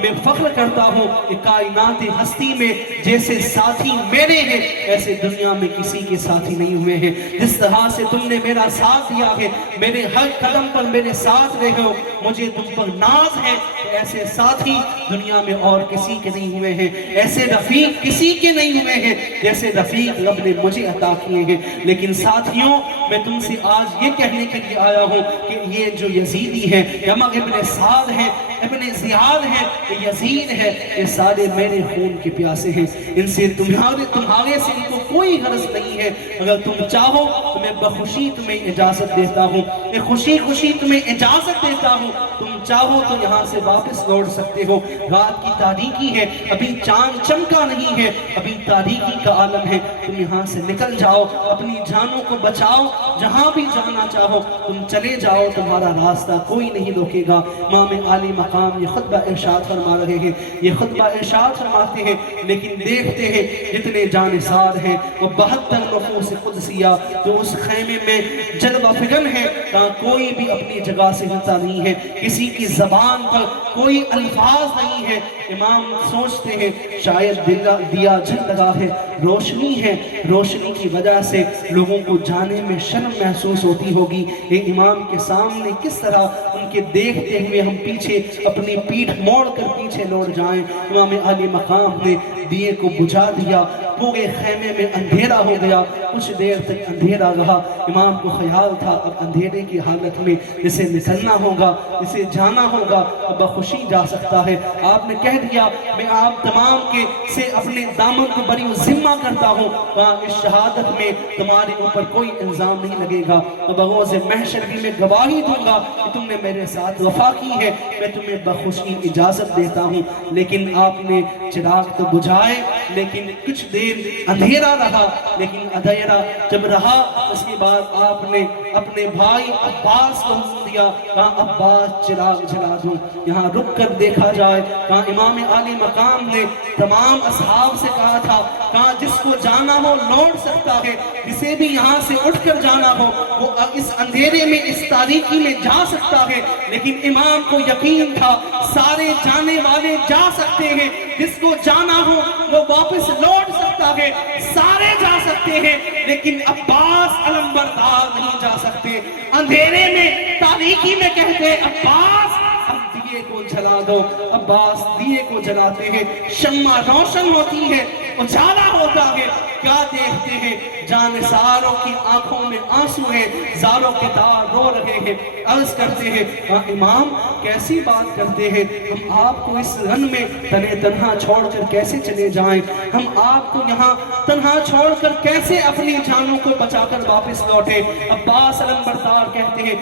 میں فخر کرتا ہوں کہ کائنات ہستی میں جیسے ساتھی میرے ہیں ایسے دنیا میں کسی کے ساتھی نہیں ہوئے ہیں. جس طرح سے تم نے میرا ساتھ دیا ہے, میرے ہر قدم پر میرے ساتھ رہے ہو, مجھے تم پر ناز ہے. ایسے ساتھی دنیا میں اور کسی کے نہیں ہوئے ہیں, ایسے رفیق کسی کے نہیں ہوئے ہیں جیسے رفیق رب نے مجھے عطا کیے ہیں. لیکن ساتھیوں, میں تم سے آج یہ کہنے کے لیے آیا ہوں کہ یہ جو یزیدی ہے, یمغ ابن سعد ہے, ابن زیاد ہے, یزید ہے, یہ سارے میرے خون کے پیاسے ہیں. ان سے تمہارے سے ان کو کوئی غرض نہیں ہے. اگر تم چاہو تو میں بخوشی تمہیں اجازت دیتا ہوں, میں خوشی خوشی تمہیں اجازت دیتا ہوں. تم چاہو تو یہاں سے واپس لوٹ سکتے ہو. رات کی تاریکی ہے, ابھی چاند چمکا نہیں ہے, ابھی تاریکی کا عالم ہے. تم یہاں سے نکل جاؤ, اپنی جانوں کو بچاؤ, جہاں بھی جانا چاہو تم چلے جاؤ, تمہارا راستہ کوئی نہیں روکے گا. امام عالی مقام یہ خطبہ ارشاد فرما رہے ہیں, یہ خطبہ ارشاد فرماتے ہیں. لیکن دیکھتے ہیں جتنے جانثار ہیں وہ 72 نفوس قدسیہ جو اس خیمے میں جلوہ فکن ہے, کہاں کوئی بھی اپنی جگہ سے ہلتا نہیں ہے, کسی کی زبان پر کوئی الفاظ نہیں ہے. امام سوچتے ہیں شاید دیا جل لگا ہے, روشنی ہے, روشنی کی وجہ سے لوگوں کو جانے میں شرم محسوس ہوتی ہوگی. یہ امام کے سامنے کس طرح ان کے دیکھتے ہوئے ہم پیچھے اپنی پیٹھ موڑ کر پیچھے لوٹ جائیں. امام عالی مقام نے دیے کو بجھا دیا, پورے خیمے میں اندھیرا ہو گیا. کچھ دیر تک اندھیرا رہا. امام کو خیال تھا اب اندھیرے کی حالت میں اسے نکلنا ہوگا, اسے جانا ہوگا, اب بخوشی جا سکتا ہے. آپ نے کہہ دیا میں آپ تمام کے سے اپنے دامن کو بری ذمہ کرتا ہوں, وہاں اس شہادت میں تمہارے اوپر کوئی الزام نہیں لگے گا. بغوث محشر بھی میں گواہی دوں گا کہ تم نے میرے ساتھ وفا کی ہے, میں تمہیں بخوشی اجازت دیتا ہوں. لیکن آپ نے چراغ تو بجھائے, لیکن کچھ دیر اندھیرا رہا. لیکن اندھیرا جب رہا اس کے بعد آپ نے اپنے بھائی عباس کو حکم دیا, کہاں عباس چراغ جلا دوں. یہاں رک کر دیکھا جائے, کہاں امام عالی مقام نے تمام اصحاب سے کہا تھا, کہاں جس کو جانا ہو لوٹ سکتا ہے, جسے بھی یہاں سے اٹھ کر جانا ہو وہ اس اندھیرے میں اس تاریکی میں جا سکتا ہے. لیکن امام کو یقین تھا سارے جانے والے جا سکتے ہیں, جس کو جانا ہو وہ واپس لوٹ سکتا ہے, سارے جا سکتے ہیں, لیکن عباس علمبردار نہیں جا سکتے. اندھیرے میں تاریکی میں کہتے عباس دیے کو جلا دو. عباس دیے کو جلاتے ہیں, شمع روشن ہوتی ہے, اجالا ہوتا ہے. کیا دیکھتے ہیں, جانثاروں کی آنکھوں میں آنسو ہیں, زاروں کے دار رو رہے ہیں. عرض کرتے ہیں امام کیسی بات کرتے ہیں, ہم آپ کو اس رن میں تنہا چھوڑ کر کیسے چلے جائیں, ہم آپ کو یہاں تنہا چھوڑ کر کیسے اپنی جانوں کو بچا کر واپس لوٹے. عباس علمبردار کہتے ہیں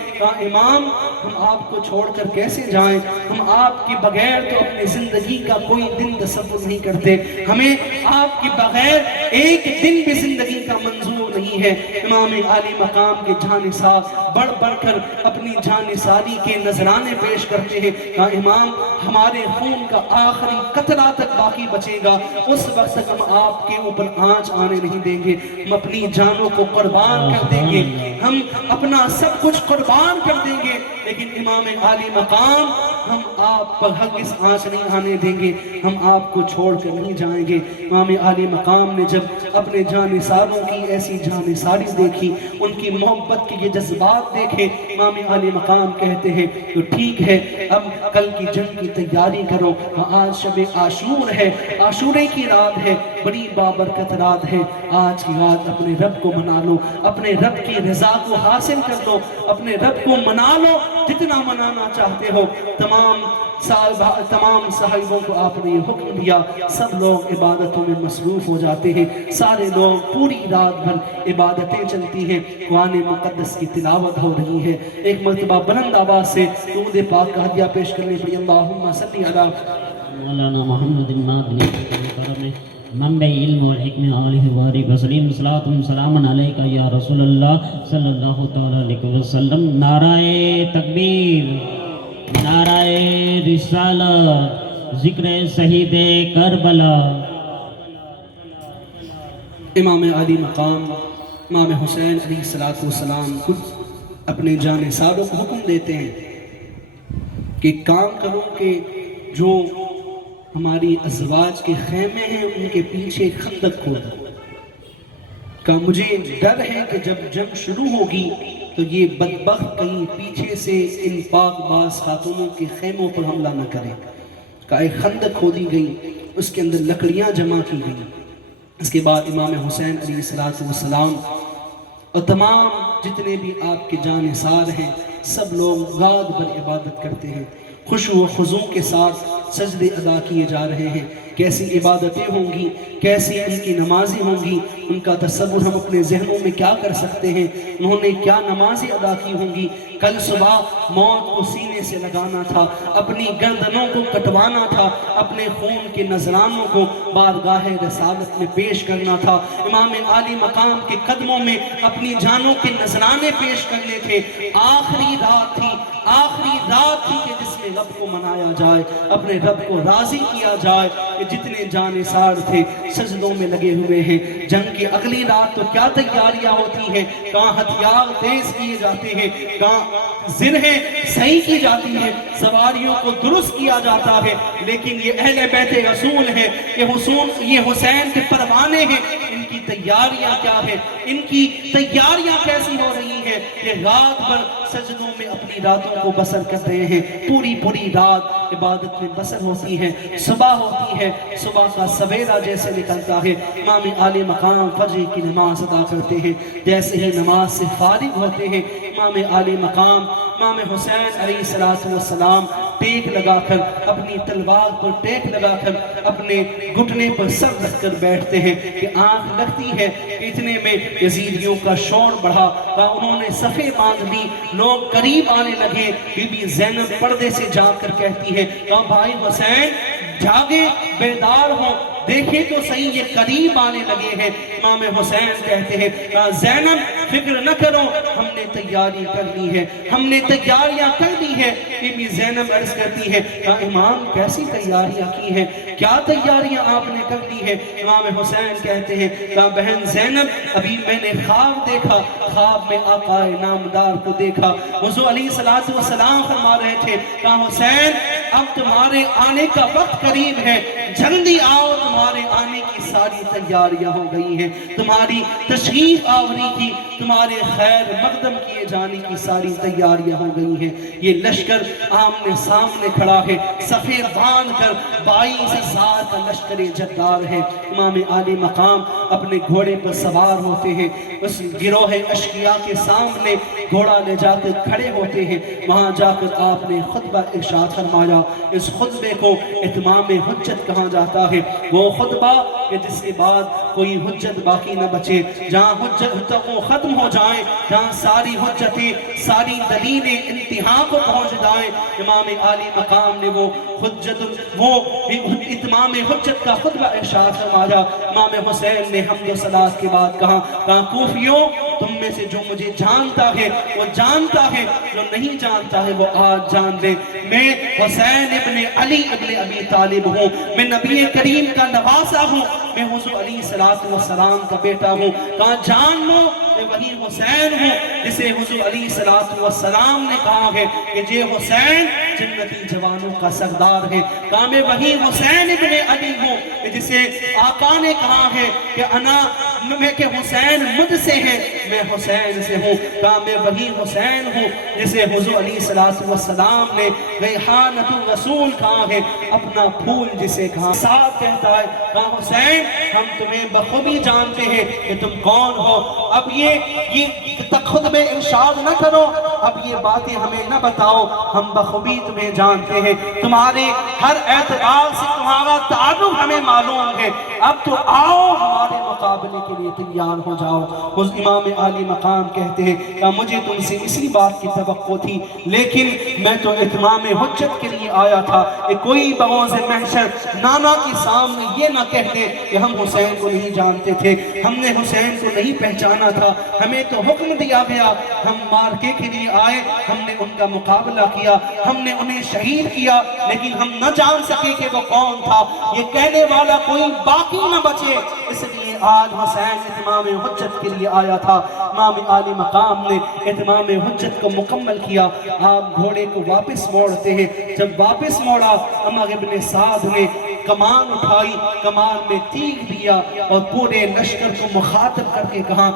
امام ہم آپ کو چھوڑ کر کیسے جائیں, ہم آپ کے بغیر تو اپنی زندگی کا کوئی دن تصور نہیں کرتے, ہمیں آپ کے بغیر ایک دن بھی زندگی کا منظور نہیں ہے. امام عالی مقام کے جانثار بڑھ بڑھ کر اپنی جانثاری کے نذرانے پیش کرتے ہیں. کہا امام ہمارے خون کا آخری قطرہ تک باقی بچے گا, اس وقت تک ہم آپ کے اوپر آنچ آنے نہیں دیں گے, ہم اپنی جانوں کو قربان کر دیں گے, ہم اپنا سب کچھ قربان کر دیں گے. لیکن امام عالی مقام ہم آپ پر ہرگز آنچ نہیں آنے دیں گے, ہم آپ کو چھوڑ کر نہیں جائیں گے. امام عالی مقام نے جب اپنے جانثاروں کی ایسی جانثاری دیکھی, ان کی محبت کے یہ جذبات دیکھے, امام عالی مقام کہتے ہیں تو ٹھیک ہے اب کل کی جنگ کی تیاری کرو. آج شب عاشور ہے, عاشورے کی رات ہے, بڑی بابرکت رات ہے. آج کی رات اپنے رب کو منا لو, اپنے رب کی رضا کو حاصل کر لو, اپنے رب کو منا لو جتنا منانا چاہتے ہو. تمام صحابوں کو آپ نے یہ حکم دیا, سب لوگ عبادتوں میں مصروف ہو جاتے ہیں, سارے لوگ پوری رات بھر عبادتیں چلتی ہیں, قرآن مقدس کی تلاوت ہو رہی ہے. ایک مرتبہ بلند آواز سے درود پاک کا ہدیہ پیش کرنے پڑی. اللہم صلی علی مولانا محمد المادنی کرم منبع علم و حکم آلہ وآلہ وسلم, صلاۃ و سلام علیکہ یا رسول اللہ صلی اللہ تعالی علیہ وسلم. نعرہ تکبیر, نعرہ رسالت, ذکر شہید کربلا. امام علی مقام امام حسین علیہ السلام اپنے جانثاروں کو حکم دیتے ہیں کہ کام کرو کہ جو ہماری ازواج کے خیمے ہیں ان کے پیچھے خندق کھودا، کہ مجھے ڈر ہے کہ جب جنگ شروع ہوگی تو یہ بدبخت کہیں پیچھے سے ان پاک باز خاتونوں کے خیموں پر حملہ نہ کرے۔ کہ ایک خندق کھودی گئی، اس کے اندر لکڑیاں جمع کی گئی۔ اس کے بعد امام حسین علیہ السلام اور تمام جتنے بھی آپ کے جانثار ہیں سب لوگ گاد بر عبادت کرتے ہیں، خشوع و خضوع کے ساتھ سجدے ادا کیے جا رہے ہیں۔ کیسی عبادتیں ہوں گی، کیسی ان کی نمازیں ہوں گی، ان کا تصور ہم اپنے ذہنوں میں کیا کر سکتے ہیں۔ انہوں نے کیا نمازیں ادا کی ہوں گی۔ کل صبح موت کو سینے سے لگانا تھا، اپنی گردنوں کو کٹوانا تھا، اپنے خون کے نذرانوں کو بارگاہ رسالت میں پیش کرنا تھا، امام عالی مقام کے قدموں میں اپنی جانوں کے نذرانے پیش کرنے تھے۔ آخری رات تھی کہ جس میں رب کو منایا جائے، اپنے رب کو راضی کیا جائے۔ کہ جتنے جانثار تھے سجدوں میں لگے ہوئے ہیں۔ جنگ کی اگلی رات تو کیا تیاریاں ہوتی ہیں، کہاں ہتھیار تیز کیے جاتے ہیں، کہاں زرہیں صحیح کی جاتی ہیں، سواریوں کو درست کیا جاتا ہے۔ لیکن یہ اہل بیت رسول ہیں، یہ حسین کے پروانے ہیں، ان کی تیاریاں کیا ہیں، ان کی تیاریاں کیسی ہو رہی ہیں۔ یہ رات بھر سجدوں میں اپنی راتوں کو بسر کر رہے ہیں، پوری رات عبادت میں بسر ہوتی ہے۔ صبح ہوتی ہے، صبح کا سویرا جیسے نکلتا ہے، امام عالی مقام فجر کی نماز ادا کرتے ہیں۔ جیسے ہی نماز سے فارغ ہوتے ہیں، امام عالی مقام امام حسین علیہ السلام ٹیک لگا کر، اپنی تلوار پر ٹیک لگا کر، اپنے گھٹنے پر سر رکھ کر بیٹھتے ہیں کہ آنکھ لگتی ہے کہ اتنے میں یزیدیوں کا شور بڑھا، انہوں نے صفیں باندھ لی، لوگ قریب آنے لگے۔ بی بی زینب پردے سے جا کر کہتی ہے کہ بھائی حسین جاگے، بیدار ہو، دیکھیں تو صحیح یہ قریب آنے لگے ہیں۔ امام حسین کہتے ہیں زینب فکر نہ کرو، ہم نے تیاری کر لی ہے، ہم نے تیاریاں کر دی ہے۔ بی بی زینب عرض کرتی ہے امام کیسی تیاریاں کی ہیں، کیا تیاریاں آپ نے کر لی ہے؟ امام حسین کہتے ہیں بہن زینب ابھی میں نے خواب دیکھا، خواب میں آقا نامدار کو دیکھا۔ حضور علیہ السلام فرما رہے تھے کہ حسین اب تمہارے آنے کا وقت قریب ہے، جلدی آؤ، تمہارے آنے کی ساری تیاریاں ہو گئی ہیں، تمہاری تشریف آوری کی، تمہارے خیر مقدم کیے جانے کی ساری تیاریاں ہو گئی ہیں۔ یہ لشکر آمنے سامنے کھڑا ہے، صفیں باندھ کر 22,000 کا لشکر جدار ہے۔ امام عالی مقام اپنے گھوڑے پر سوار ہوتے ہیں، اس گروہ اشقیاء کے سامنے گھوڑا لے جا کر کھڑے ہوتے ہیں۔ وہاں جا کر آپ نے خطبہ ارشاد فرمایا، اس خطبے کو اتمام حجت کہا جاتا ہے، وہ خطبہ کہ جس کے بعد کوئی حجت باقی نہ بچے، جہاں حجتوں ختم ہو جائیں، جہاں ساری حجتیں، ساری دلیلیں انتہا کو پہنچ جائیں۔ امام عالی مقام نے وہ اتمام حجت کا خطبہ ارشاد فرمایا۔ امام حسین نے حمد و صلات کے بعد کہا کوفیوں تم میں سے جو مجھے جانتا ہے وہ جانتا ہے، جو نہیں جانتا ہے وہ آج جان لے، میں حسین ابن علی ابن ابی طالب ہوں، میں نبی کریم کا نواسا ہوں، میں حضور علیہ السلام کا بیٹا ہوں۔ کہا جان لو میں وہی حسین ہوں جسے حضور علیہ السلام نے کہا ہے کہ یہ حسین جنتی جوانوں کا سردار ہے۔ کہا میں وہی حسین ابن علی ہوں جسے آقا نے کہا ہے کہ کہ حسین مجھ سے ہے، میں حسین سے ہوں۔ کہا میں وہی حسین ہوں جسے حضور علیہ السلام نے ریحانۃ الرسول کہا ہے، اپنا پھول جسے کہا ساتھ کہتا ہے۔ کہا حسین ہم تمہیں بخوبی جانتے ہیں کہ تم کون ہو، اب یہ خطبے ارشاد نہ کرو، اب یہ باتیں ہمیں نہ بتاؤ، ہم بخوبی تمہیں جانتے ہیں، تمہارے ہر اعتبار سے تمہارا تعلق ہمیں معلوم ہے، اب تو آؤ ہمارے مقابلے کے لیے تیار ہو جاؤ۔ اس امام عالی مقام کہتے ہیں کہ مجھے تم سے اسی بات کی توقع تھی، لیکن میں تو اتمام حجت کے لیے آیا تھا کہ کوئی بغوز محشر نانا کے سامنے یہ نہ کہہ دے کہ ہم حسین کو نہیں جانتے تھے، ہم نے حسین کو نہیں پہچانا تھا، ہمیں تو حکم دیا گیا، ہم مارکے کے لیے آئے، ہم نے ان کا مقابلہ کیا، ہم نے انہیں شہید کیا، لیکن ہم نہ جان سکے کہ وہ کون تھا۔ یہ کہنے والا کوئی باقی نہ بچے، اس لیے آج حسین اتمام حجت کے لیے آیا تھا، امام عالی مقام نے اتمام حجت کو مکمل کیا۔ آپ گھوڑے کو واپس موڑتے ہیں، جب واپس موڑا عمر ابن سعد نے کمان اٹھائی، کمان میں تیر دیا اور پورے لشکر کو مخاطب کر کے کہا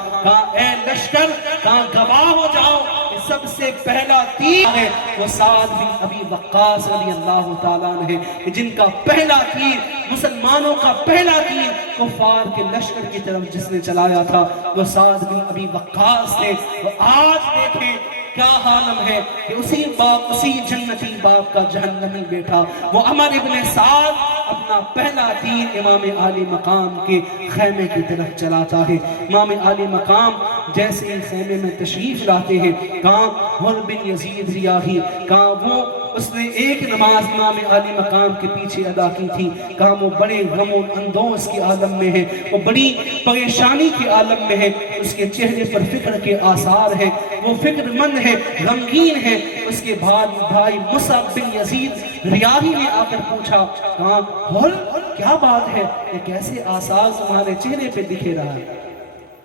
اے لشکر، کہا گواہ ہو جاؤ، سب سے پہلا تیر ہے وہ سعد بن ابی وقاص رضی اللہ تعالیٰ عنہ ہے، جن کا پہلا تیر، مسلمانوں کا پہلا تیر کفار کے لشکر کی طرف جس نے چلایا تھا وہ سعد بن ابی وقاص تھے۔ آج دیکھیں کیا عالم ہے کہ اسی جنتی باپ کا جہنمی بیٹا وہ عمر ابن سعد اپنا پہلا تیر امام عالی مقام کے خیمے کی طرف چلاتا ہے۔ امام عالی مقام جیسے ہی خیمے میں تشریف لاتے ہیں، کہاں حر بن یزید ریاحی، کہاں وہ اس نے ایک نماز امام عالی مقام کے پیچھے ادا کی تھی، کہاں وہ بڑے غم و اندوز کے عالم میں ہے، وہ بڑی پریشانی کے عالم میں ہے، اس کے چہرے پر فکر کے آثار ہیں، وہ فکر مند ہے، غمگین ہے۔ اس کے بعد بھائی مصعب بن یزید ریاحی نے آ کر پوچھا، کہاں حر کیا بات ہے، یہ کیسے آثار تمہارے چہرے پہ دکھے رہا ہے،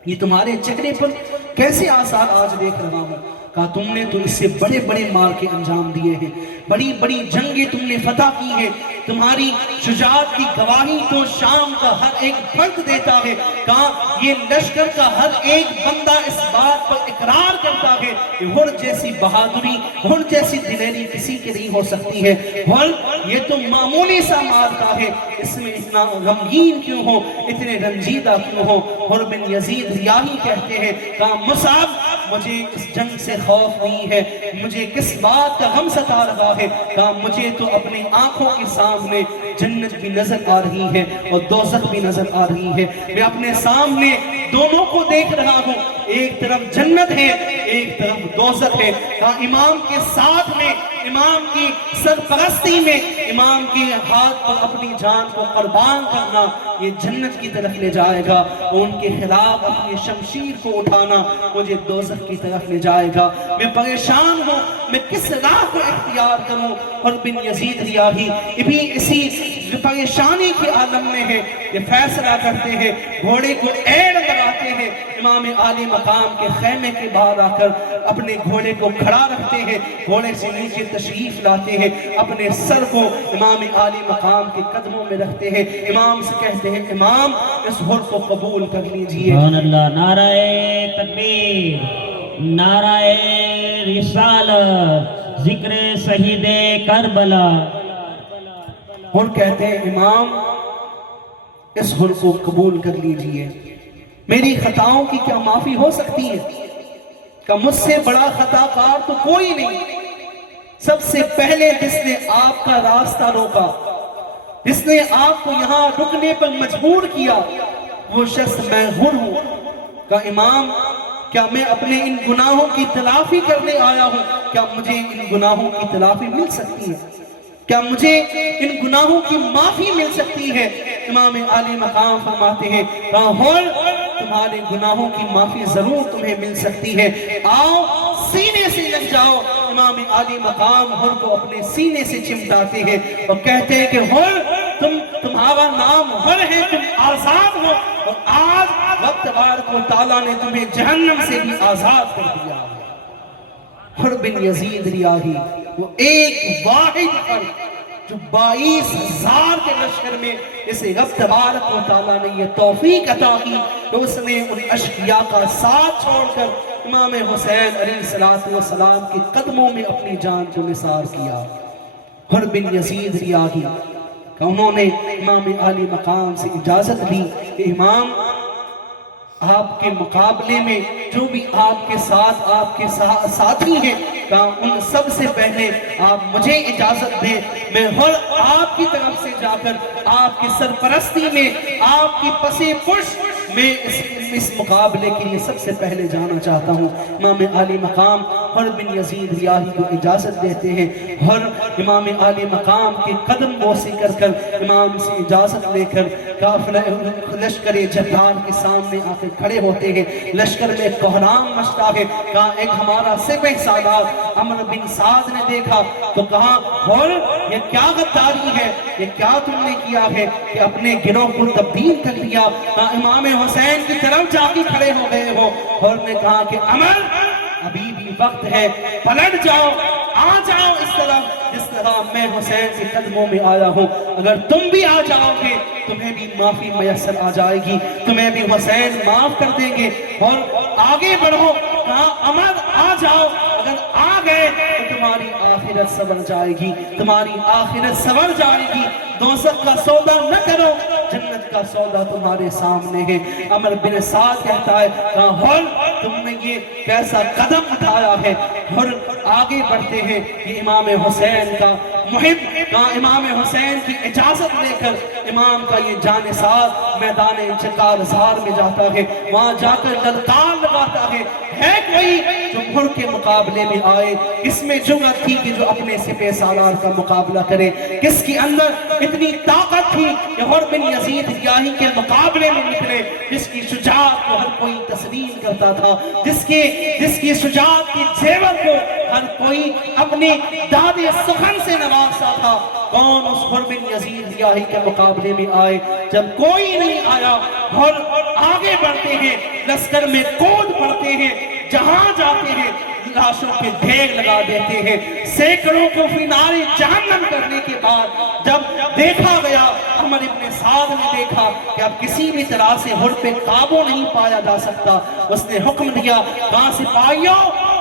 یہ تمہارے چہرے پر کیسے آثار آج دیکھ رہا ہوں؟ کہا تم نے تو اس سے بڑے بڑے مار کے انجام دیے ہیں، بڑی بڑی جنگیں تم نے فتح کی ہیں، تمہاری شجاعت کی گواہی تو شام کا ہر ایک فرد دیتا ہے۔ کہا یہ لشکر کا ہر ایک بندہ اس بات پر اقرار کرتا ہے کہ حر جیسی بہادری، حر جیسی دلیری کسی کے نہیں ہو سکتی ہے۔ حر یہ تو معمولی سا مارتا ہے، اس میں اتنا غمگین کیوں ہو، اتنے رنجیدہ کیوں ہو؟ حر بن یزید ریاحی کہتے ہیں، کہا مصعب مجھے اس جنگ سے خوف نہیں ہے، مجھے کس بات کا غم ستا رہا ہے؟ کہا مجھے تو اپنی آنکھوں کے سامنے جنت بھی نظر آ رہی ہے اور دوزخ بھی نظر آ رہی ہے، میں اپنے سامنے دونوں کو دیکھ رہا ہوں، ایک طرف جنت ہے ایک طرف دوزخ ہے۔ کہا امام کے ساتھ میں، امام کی سرپرستی میں، امام کے ہاتھ پر اپنی جان کو قربان کرنا یہ جنت کی طرف لے جائے گا، اور ان کے خلاف اپنی شمشیر کو اٹھانا مجھے دوزخ کی طرف لے جائے گا۔ میں پریشان ہوں، میں کس راہ کو اختیار کروں؟ حر بن یزید ریاحی بھی اسی پریشانی کے عالم میں ہے، یہ فیصلہ کرتے ہیں، گھوڑے کو ایڑ لگاتے ہیں، امام عالی مقام کے خیمے کے باہر آ کر اپنے گھوڑے کو کھڑا رکھتے ہیں، گھوڑے سے نیچے تشریف لاتے ہیں، اپنے سر کو امام عالی مقام کے قدموں میں رکھتے ہیں، امام سے کہتے ہیں امام اس حر کو قبول کر لیجئے۔ سبحان اللہ، نعرہ تکبیر، نعرہ رسالت، ذکر شہید کربلا۔ حر کہتے ہیں امام اس حر کو قبول کر لیجئے، میری خطاؤں کی کیا معافی ہو سکتی ہے؟ کہ مجھ سے بڑا خطا کار تو کوئی نہیں، سب سے پہلے جس نے آپ کا راستہ روکا، جس نے آپ کو یہاں رکنے پر مجبور کیا، وہ شخص میں حر ہوں۔ کہ امام کیا میں اپنے ان گناہوں کی تلافی کرنے آیا ہوں؟ کیا مجھے ان گناہوں کی تلافی مل سکتی ہے؟ کیا مجھے ان گناہوں کی معافی مل سکتی ہے؟ امام عالی مقام فرماتے ہیں کہا حر تمہارے گناہوں کی معافی ضرور تمہیں مل سکتی ہے، آؤ سینے سے لگ جاؤ۔ امام عالی مقام حر کو اپنے سینے سے چمٹاتے ہیں اور کہتے ہیں کہ حر تمہارا نام حر ہے، تم آزاد ہو، اور آج رب تبارک و تعالیٰ نے تمہیں جہنم سے بھی آزاد کر دیا ہے۔ حر بن یزید ریاحی وہ ایک واحد فرد جو 22,000 کے لشکر میں اسے رب تبارک و تعالیٰ نے یہ توفیق عطا کی تو اس نے ان اشقیاء کا ساتھ چھوڑ کر امام حسین علیہ السلام کے قدموں میں اپنی جان کو نثار کیا۔ حر بن یزید ریاحی کہ انہوں نے امام عالی مقام سے اجازت لی کہ امام آپ کے مقابلے میں جو بھی آپ کے ساتھ آپ کے ساتھی ہیں، کہا ان سب سے پہلے آپ مجھے اجازت دیں، میں حر آپ کی طرف سے جا کر آپ کی سرپرستی میں آپ کی پسِ پشت میں اس مقابلے کے لیے سب سے پہلے جانا چاہتا ہوں۔ امام عالی مقام حر بن یزید ریاحی کو اجازت دیتے ہیں، حر امام عالی مقام کے قدم بوسی کر کر امام سے اجازت لے کر قافلہ لشکر جرار کے سامنے آ کر کھڑے ہوتے ہیں، لشکر میں کوہرام مچتا ہے۔ کہا ایک ہمارا سپہ سالار عمرو بن سعد نے دیکھا تو کہا حر یہ کیا غداری ہے، یہ کیا تم نے کیا ہے کہ اپنے گروہ کو تبدیل کر لیا؟ امام حسین کی طرف جا کے کھڑے ہو گئے ہو اور نے کہا کہ عمر ابھی بھی وقت ہے، پلٹ جاؤ، آ جاؤ اس طرح جس طرح میں حسین کے قدموں میں آیا ہوں۔ اگر تم بھی آ جاؤ گے تمہیں بھی معافی میسر آ جائے گی، تمہیں بھی حسین معاف کر دیں گے، اور آگے بڑھو۔ کہا عمر آ جاؤ، اگر آ گئے تو تمہاری آخرت سنور جائے گی، تمہاری آخرت سنور جائے گی۔ دوزخ کا سودا نہ کرو، جنت کا سودا تمہارے سامنے ہے۔ عمر بن سعد کہتا ہے ہل تم نے یہ کیسا قدم اٹھایا ہے، اور آگے بڑھتے ہیں۔ یہ امام حسین کا محب، کہاں امام حسین کی اجازت لے کر امام کا یہ جانثار میدان چکارزار میں جاتا ہے، وہاں جا کر للکار لگاتا ہے کوئی جو مر کے مقابلے میں آئے؟ کس میں جرأت تھی کہ جو اپنے سپہ سالار کا مقابلہ کرے؟ کس کی اندر اتنی طاقت تھی کہ حر بن یزید ریاحی کے مقابلے میں نکلے؟ جس کی شجاعت کو ہر کوئی تسلیم کرتا تھا، جس کی شجاعت کی زیور کو ہر کوئی اپنے داد سخن سے نوازتا تھا۔ کون اس حر بن یزید ریاحی کے مقابلے میں آئے؟ جب کوئی نہیں آیا، حر آگے بڑھتے ہیں، لشکر میں کود پڑتے ہیں، جہاں جاتے ہیں لاشوں کے ڈھیر لگا دیتے ہیں۔ سینکڑوں کو فنار جہنم کرنے کے بعد جب دیکھا گیا، عمر ابن سعد نے دیکھا کہ اب کسی بھی طرح سے حر پہ قابو نہیں پایا جا سکتا، اس نے حکم دیا کہاں سپاہیوں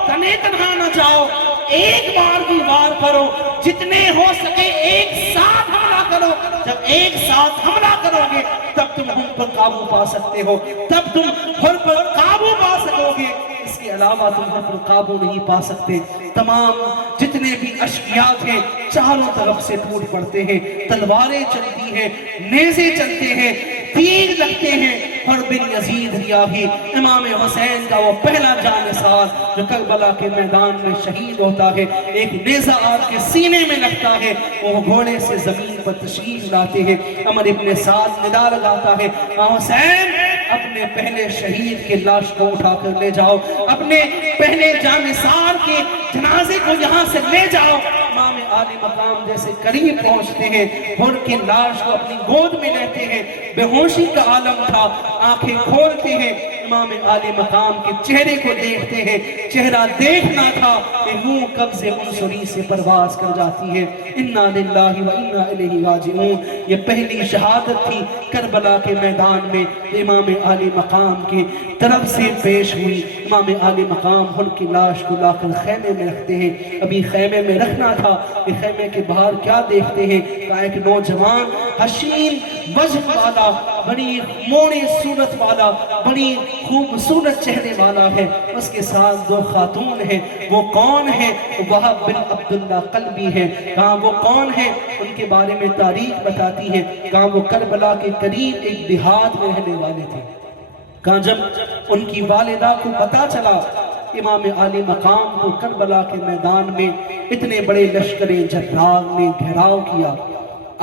تنے تنہا نہ جاؤ، ایک بار بھی وار کرو، جتنے ہو سکے ایک ساتھ حملہ کرو۔ جب ایک ساتھ حملہ کرو گے تب تم ہم پر قابو پا سکتے ہو، تب تم حر پر قابو پا سکو گے، اس کے علاوہ تم حر پر قابو نہیں پا سکتے۔ تمام جتنے بھی اشقیاء تھے چاروں طرف سے ٹوٹ پڑتے ہیں، تلواریں چلتی ہیں، نیزے چلتے ہیں، تیر لگتے ہیں۔ حر بن یزید ریاحی امام حسین کا وہ پہلا جانثار جو کربلا کے میدان میں شہید ہوتا ہے، ایک نیزہ آر کے سینے میں لگتا ہے، وہ گھوڑے سے زمین پر تشریف لاتے ہیں۔ عمر ابن سعد ندا لگاتا ہے حسین اپنے پہلے شہید کے لاش کو اٹھا کر لے جاؤ، اپنے پہلے جانثار کے جنازے کو یہاں سے لے جاؤ۔ امام عالی مقام جیسے قریب پہنچتے ہیں، حر کی لاش کو اپنی گود میں لیتے ہیں، بے ہوشی کا عالم تھا، آنکھیں کھولتے ہیں، امام عالی مقام کے چہرے کو دیکھتے ہیں، چہرہ دیکھنا تھا کہ روح قبض عنصری سے پرواز کر جاتی ہے۔ انا للہ و انا الیہ راجعون، یہ پہلی شہادت تھی کربلا کے میدان میں امام عالی مقام کی طرف سے پیش ہوئی۔ امام عالی مقام حر کی لاش کو لا کر خیمے میں رکھتے ہیں، ابھی خیمے میں رکھنا تھا کہ خیمے کے باہر کیا دیکھتے ہیں کہ ایک نوجوان حسین وجہ والا، بڑی موڑی صورت والا، بڑی خوبصورت چہرے والا ہے، اس کے ساتھ دو خاتون ہیں۔ وہ کون ہیں؟ وہب بن عبداللہ قلبی ہیں۔ کہاں وہ کون ہیں؟ ان کے بارے میں تاریخ بتاتی ہے، کہاں وہ کربلا کے قریب ایک دیہات میں رہنے والے تھے۔ کہاں جب ان کی والدہ کو پتا چلا امام عالی مقام کو کربلا کے میدان میں اتنے بڑے لشکر جرار نے گھیراؤ کیا،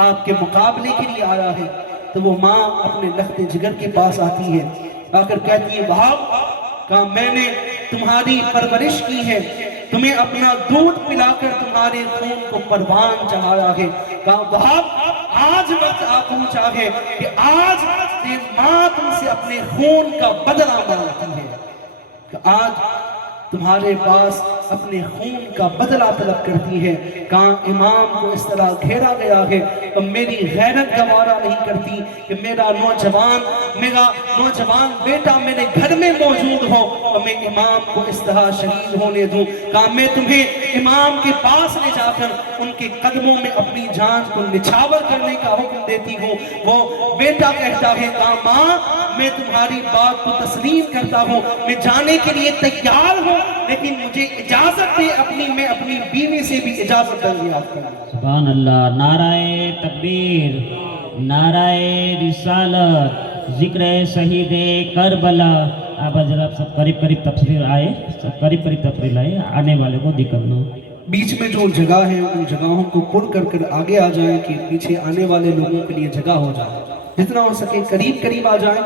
آپ کے مقابلے کے لیے آیا ہے، تو وہ ماں اپنے لخت جگر کے پاس آتی ہے، آ کر کہتی ہے وہب، کہا میں نے تمہاری پرورش کی ہے، تمہیں اپنا دودھ پلا کر تمہارے خون کو پروان چڑھایا ہے۔ کہا وہب آج وقت آ پہنچا ہے کہ آج ماں تم سے اپنے خون کا بدلہ مانگتی ہے، کہ آج تمہارے پاس اپنے خون کا بدلہ طلب کرتی ہے۔ کہاں امام کو اس طرح گھیرا گیا ہے، اب میری غیرت گوارا نہیں کرتی کہ میرا نوجوان بیٹا میرے گھر میں موجود ہو اور میں امام کو اس طرح شہید ہونے دوں۔ کہا میں تمہیں امام کے پاس لے جا کر ان کے قدموں میں اپنی جان کو نچھاور کرنے کا حکم دیتی ہوں۔ وہ بیٹا کہتا ہے کہا ماں میں تمہاری بات کو تسلیم کرتا ہوں، میں جانے کے لیے تیار ہوں، لیکن مجھے اجازت دے میں اپنی بیوی سے بھی اجازت دریافت کروں۔ سبحان اللہ، نعرہ تکبیر، نعرہ رسالت، ذکر شہید کربلا۔ آپ حضرات سب قریب قریب تفصیل آئے، سب قریب قریب تفصیل آئے، آنے والے کو دقت نہ ہو۔ بیچ میں جو جگہ ہے ان جگہوں کو پر کر کر آگے آ جائیں کہ پیچھے آنے والے لوگوں کے لیے جگہ ہو جائے، جتنا ہو سکے قریب قریب آ جائیں۔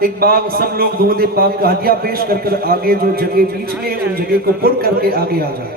ایک باغ سب لوگ درود پاک کا ہدیہ پیش کر کر آگے جو جگہ بیچ میں ان جگہ کو پر کر کے آگے آ جائیں۔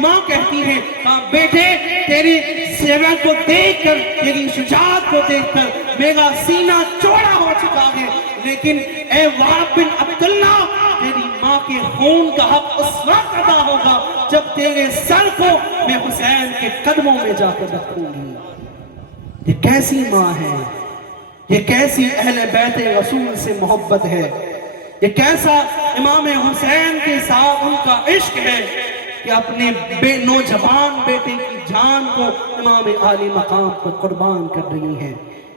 ماں کہتی ہے کہا بیٹے تیری سیرت کو دیکھ کر، تیری شجاعت کو دیکھ کر میرا سینہ چوڑا ہو چکا ہے، لیکن اے وہب بن عبداللہ تیری ماں کے خون کا حق اس وقت ادا ہوگا جب تیرے سر کو میں حسین کے قدموں میں جا کر رکھوں گی۔ یہ کیسی ماں ہے، یہ کیسی اہل بیت رسول سے محبت ہے، یہ کیسا امام حسین کے ساتھ ان کا عشق ہے کہ اپنے نوجوان بیٹے کی جان کو امام عالی مقام پر قربان کر رہی ہیں۔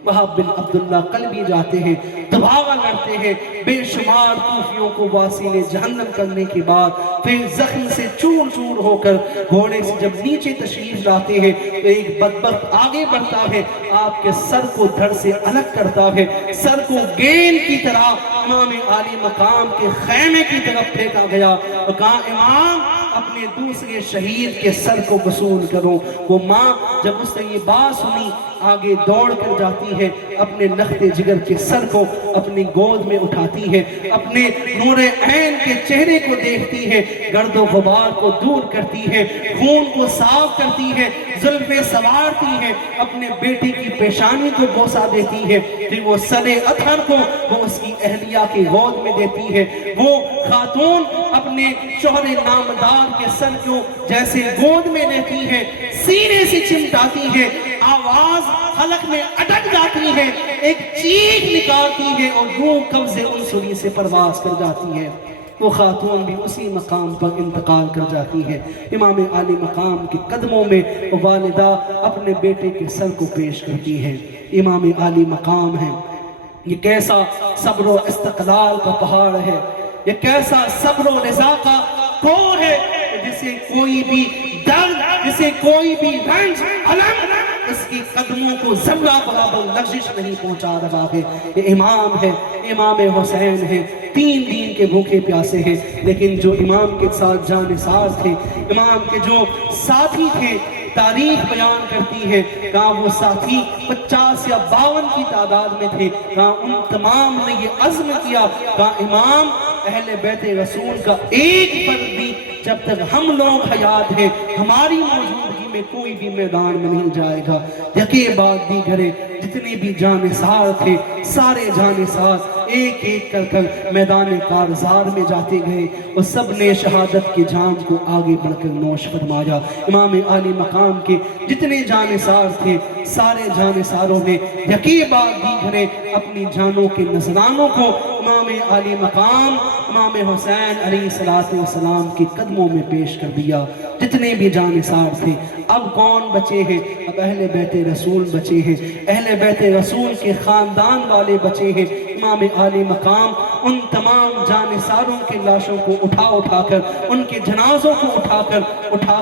وہب بن عبداللہ قلبی جاتے ہیں، دباغہ لڑتے ہیں، بے شمار کوفیوں کو واصل جہنم کرنے کے بعد پھر زخم سے چور چور ہو کر گھوڑے سے جب نیچے تشریف لاتے ہیں تو ایک بدبخت آگے بڑھتا ہے، آپ کے سر کو دھڑ سے الگ کرتا ہے، سر کو گیند کی طرح امام عالی مقام کے خیمے کی طرف پھینکا گیا اور کہا امام اپنے دوسرے شہید کے سر کو وصول کرو۔ وہ ماں جب اس نے یہ بات سنی آگے دوڑ کر جاتی ہے، اپنے لخت جگر کے سر کو اپنی گود میں اٹھاتی ہے، اپنے نور عین کے چہرے کو دیکھتی ہے، گرد و غبار کو دور کرتی ہے، خون کو صاف کرتی ہے، زلفیں سنوارتی ہے، اپنے بیٹی کی پیشانی کو بوسہ دیتی ہے، پھر وہ سر اطہر کو وہ اس کی اہلیہ کی گود میں دیتی ہے۔ وہ خاتون اپنے شوہر نامدار کے سر کو جیسے گود میں لیتی ہے، سینے سے چمٹاتی ہے، آواز حلق میں اٹک جاتی ہے، ایک چیخ نکالتی ہے اور روح قبض عنصری سے پرواز کر جاتی ہے۔ وہ خاتون بھی اسی مقام پر انتقال کر جاتی ہے۔ امام عالی مقام کے قدموں میں وہ والدہ اپنے بیٹے کے سر کو پیش کرتی ہے۔ امام عالی مقام ہے، یہ کیسا صبر و استقلال کا پہاڑ ہے، یہ کیسا صبر و رضا کا کوہ ہے، جسے کوئی بھی درد، جسے کوئی بھی رنج، علم اس کی قدموں کو ذرہ برابر لغزش نہیں پہنچا رہا ہے۔ یہ امام ہے، امام حسین ہے، 3 دن کے بھوکے پیاسے ہیں، لیکن جو امام کے ساتھ جانثار تھے، امام کے جو ساتھی تھے، تاریخ بیان کرتی ہے کہاں وہ ساتھی 50 یا 52 کی تعداد میں تھے، کہاں ان تمام نے یہ عزم کیا کہاں امام اہل بیت رسول کا ایک فرد بھی جب تک ہم لوگ حیات ہیں ہماری موجودگی میں کوئی بھی میدان میں نہیں جائے گا۔ یکے بعد دیگرے جتنے بھی جانثار تھے سارے جانثار ایک ایک کر کر میدان کارزار میں جاتے گئے اور سب نے شہادت کی جام کو آگے بڑھ کر نوش فرمایا۔ امام عالی مقام کے جتنے جانثار تھے سارے جانثاروں نے یکے بعد دیگرے اپنی جانوں کے نذرانوں کو امام عالی مقام امام حسین علیہ السلام کی قدموں میں پیش کر دیا۔ جتنے بھی جانثار تھے اب کون بچے ہیں؟ اب اہل بیت رسول بچے ہیں، اہل بیت رسول کے خاندان والے بچے ہیں۔ امام عالی مقام ان تمام جانثاروں کے لاشوں کو اٹھا کر ان کے جنازوں کو اٹھا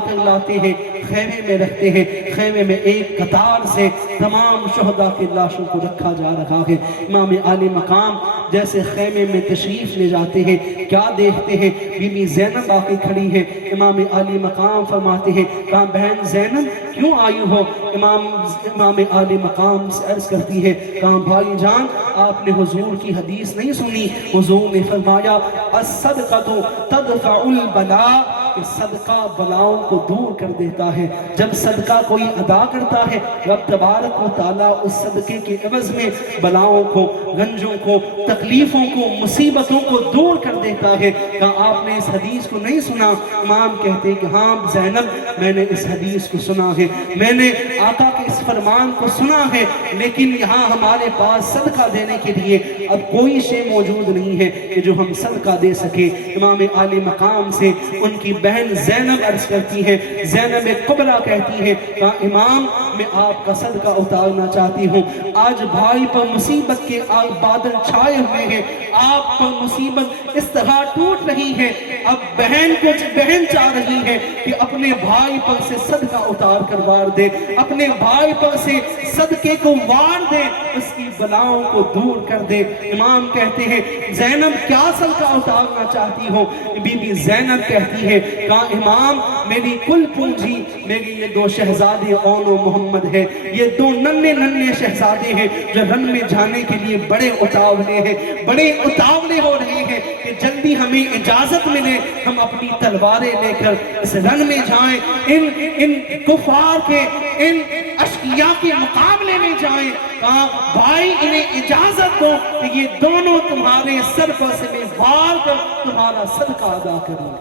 کر لاتے ہیں، خیمے میں رکھتے ہیں۔ خیمے میں ایک قطار سے تمام شہداء کے لاشوں کو رکھا جا رہا ہے۔ امام عالی مقام جیسے خیمے میں تشریف لے جاتے ہیں کیا دیکھتے ہیں؟ بی بی زینب آ کے کھڑی ہے۔ امام عالی مقام فرماتے ہیں کہاں بہن زینب کیوں آئی ہو؟ امام عالی مقام سے عرض کرتی ہے کہاں بھائی جان آپ نے حضور کی حدیث نہیں سنی؟ حضور نے فرمایا الصدقۃ تدفع البلاء، کہ صدقہ بلاؤں کو دور کر دیتا ہے۔ جب صدقہ کوئی ادا کرتا ہے رب تبارک و تعالیٰ اس صدقے کے عوض میں بلاؤں کو، گنجوں کو، تکلیفوں کو، مصیبتوں کو دور کر دیتا ہے۔ کہا آپ نے اس حدیث کو نہیں سنا؟ امام کہتے ہیں کہ ہاں زینب میں نے اس حدیث کو سنا ہے، میں نے آقا کے اس فرمان کو سنا ہے، لیکن یہاں ہمارے پاس صدقہ دینے کے لیے اب کوئی شے موجود نہیں ہے کہ جو ہم صدقہ دے سکے۔ امام عالی مقام سے ان کی بہن زینب عرض کرتی ہے، زینب کبریٰ کہتی ہے کہ امام میں آپ کا صدقہ اتارنا چاہتی ہوں۔ آج بھائی پر مصیبت کے بادل چھائے ہوئے ہیں، آپ پر مصیبت اس طرح ٹوٹ رہی ہے، اب بہن چاہ رہی ہے کہ اپنے بھائی پر سے صدقہ اتار کر وار دے، اپنے بھائی پر سے صدقے کو وار دے، اس کی بلاؤں کو دور کر دے۔ امام کہتے ہیں زینب کیا صدقہ اتارنا چاہتی ہو؟ بی بی زینب کہتی ہے کہا امام میری کل پونجی میری یہ 2 شہزادے اون و محمد ہے، یہ 2 ننھے شہزادے ہیں جو رن میں جانے کے لیے بڑے اتاولے ہیں، بڑے اتاولے ہو رہے ہیں کہ جلدی ہمیں اجازت ملے ہم اپنی تلواریں لے کر اس رن میں جائیں، ان کفار کے، ان اشقیاء کے مقابلے میں جائیں۔ کہا بھائی انہیں اجازت دو کہ یہ دونوں تمہارے سر پر سے میں وار کر تمہارا صدقہ ادا کروں۔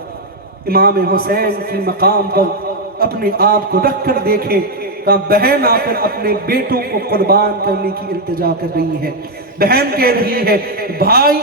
امام حسین کی مقام پر اپنے آپ کو رکھ کر دیکھیں، کہا بہن آ کر اپنے بیٹوں کو قربان کرنے کی التجا کر رہی ہے۔ بہن کہہ رہی ہے بھائی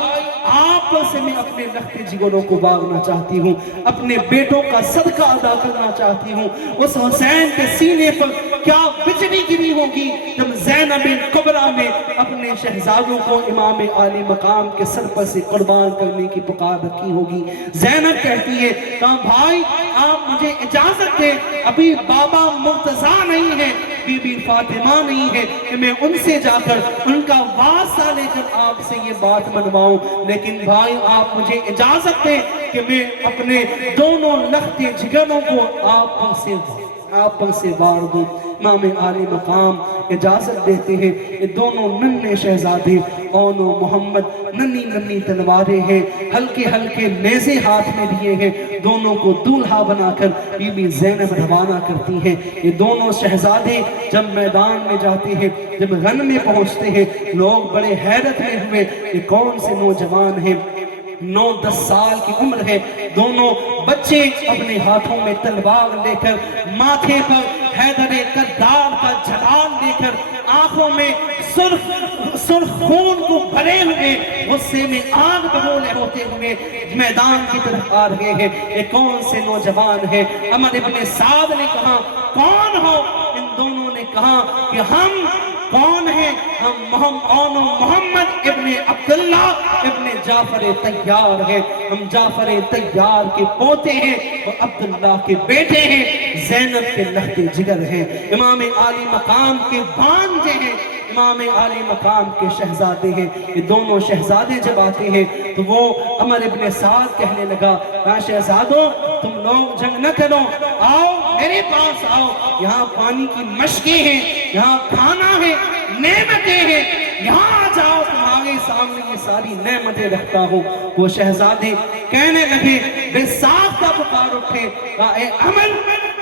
آپ پر سے میں اپنے لخت جگروں کو باغنا چاہتی ہوں، اپنے بیٹوں کا صدقہ ادا کرنا چاہتی ہوں۔ اس حسین کے سینے پر کیا بجلی گری ہوگی جب زینب کبریٰ میں اپنے شہزادوں کو امام عالی مقام کے سر پر سے قربان کرنے کی پکار رکھی ہوگی۔ زینب کہتی ہے کہا بھائی آپ مجھے اجازت دیں، ابھی بابا مرتضیٰ نہیں ہے، بی بی فاطمہ نہیں ہے کہ میں ان سے جا کر ان کا واسطہ لے کر آپ سے یہ بات منواؤں، لیکن بھائی آپ مجھے اجازت دیں کہ میں اپنے دونوں لخت جگروں کو آپ پر سے وار دوں۔ امام عالی مقام اجازت دیتے ہیں۔ یہ دونوں ننھے شہزادے اون و محمد ننھی ننھی تلواریں ہیں، ہلکے ہلکے نیزے ہاتھ میں لیے ہیں، دونوں کو دولہا بنا کر بی بی زینب روانہ کرتی ہیں۔ یہ دونوں شہزادے جب میدان میں جاتے ہیں، جب غن میں پہنچتے ہیں، لوگ بڑے حیرت میں ہوئے یہ کون سے نوجوان ہیں، 9-10 سال کی عمر ہے، دونوں بچے اپنے ہاتھوں میں تلوار لے کر، ماتھے پر حیدر کرار کا جلال لے کر، آنکھوں میں سرخ خون کو بھرے ہوئے، غصے میں آگ بگولے ہوتے ہوئے میدان کی طرف آ رہے ہیں۔ یہ کون سے نوجوان ہیں؟ عمر ابن سعد نے کہا کون ہو؟ ان دونوں نے کہا کہ ہم کون ہیں؟ ہم اون و محمد ابن عبداللہ ابن جعفر طیار ہیں، ہم جعفر طیار کے پوتے ہیں اور عبداللہ کے بیٹے ہیں، زینب کے لخت جگر ہیں، امام عالی مقام کے بھانجے ہیں، امام عالی مقام کے شہزادے ہیں۔ یہ دونوں شہزادے جب آتے ہیں تو وہ عمر ابن سعد کہنے لگا کہا شہزادوں تم لوگ جنگ نہ کرو، آؤ میرے پاس آؤ، یہاں پانی کی مشکیں ہیں، یہاں کھانا ہے، نعمتیں ہیں، یہاں آ جاؤ تمہارے سامنے یہ ساری نعمتیں رکھتا ہوں۔ وہ شہزادے کہنے لگے بے ساختہ پکار اٹھے کہا اے عمر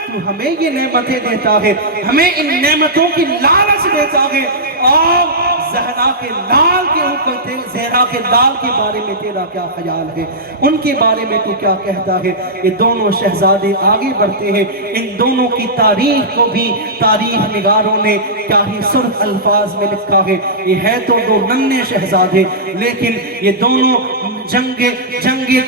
تو ہمیں یہ نعمتیں دیتا ہے، ہمیں ان نعمتوں کی لالچ دیتا ہے، اور زہرا کے لال کے اوپر زہرا کے لال کے بارے میں تیرا کیا خیال ہے، ان کے بارے میں تو کیا کہتا ہے؟ یہ دونوں شہزادے آگے بڑھتے ہیں، ان دونوں کی تاریخ کو بھی تاریخ نگاروں نے کیا ہی سرخ الفاظ میں لکھا ہے۔ یہ ہے تو دو ننھے شہزادے، لیکن یہ دونوں جنگ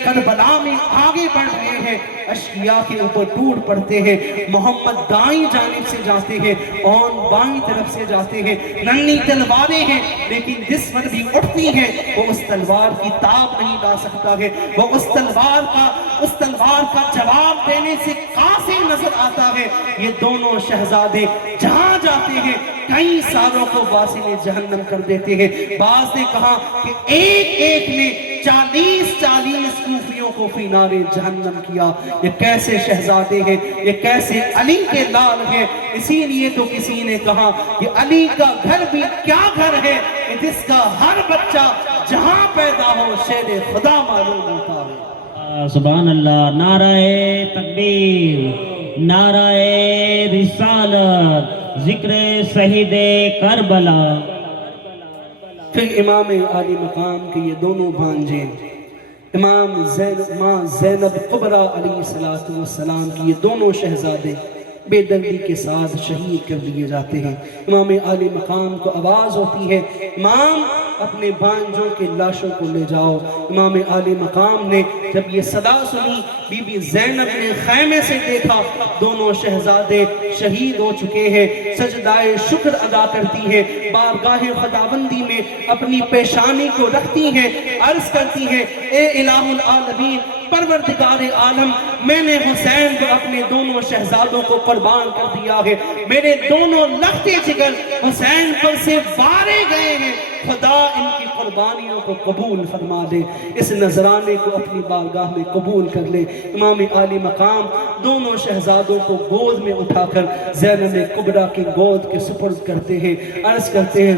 کربلا میں آگے بڑھ رہے ہیں، اشقیاء کے اوپر ٹوٹ پڑتے ہیں، محمد دائیں جانب سے جاتے ہیں، اون بائیں طرف سے جاتے ہیں، ننھی تلواریں ہیں لیکن جس پر بھی اٹھتی ہیں وہ اس تلوار کی تاب نہیں لا سکتا ہے، وہ اس تلوار کا جواب دینے سے قاصر نظر آتا ہے۔ یہ دونوں شہزادے جہاں جاتے ہیں کئی سالوں کو واصل جہنم کر دیتے ہیں۔ بعض نے کہا کہ ایک نے 40 کوفیوں کو فی نار جہنم کیا۔ یہ کیسے شہزادے ہیں، یہ کیسے علی کے لال ہیں۔ اسی لیے تو کسی نے کہا کہ علی کا گھر بھی کیا گھر ہے کہ جس کا ہر بچہ جہاں پیدا ہو شیر خدا معلوم ہوتا ہے۔ سبحان اللہ، نعرہ تکبیر، نعرہ رسالت، ذکر شہید کربلا۔ پھر امام عالی مقام کے یہ دونوں بھانجے امام زینب کبریٰ علیہ السلام کی یہ دونوں شہزادے بے دردی کے ساتھ شہید کر دیے جاتے ہیں۔ امام عالی مقام کو آواز ہوتی ہے امام اپنے بھانجوں کے لاشوں کو لے جاؤ۔ امام عالی مقام نے جب یہ صدا سنی، بی بی زینب نے خیمے سے دیکھا دونوں شہزادے شہید ہو چکے ہیں، سجدہ شکر ادا کرتی ہے، بارگاہ خداوندی میں اپنی پیشانی کو رکھتی ہے، عرض کرتی ہے اے الہ العالمین پروردگار عالم، میں نے حسین کو اپنے دونوں شہزادوں کو قربان کر دیا ہے، میرے دونوں لخت جگر حسین پر سے وارے گئے ہیں، خدا ان کی قربانیوں کو قبول فرما دے، اس نذرانے کو اپنی بارگاہ میں قبول کر لے۔ امام عالی مقام دونوں شہزادوں کو گود میں اٹھا کر زینب کبریٰ کی گود کے سپرد کرتے ہیں، عرض کرتے ہیں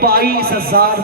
22,000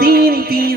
3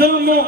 ظلم و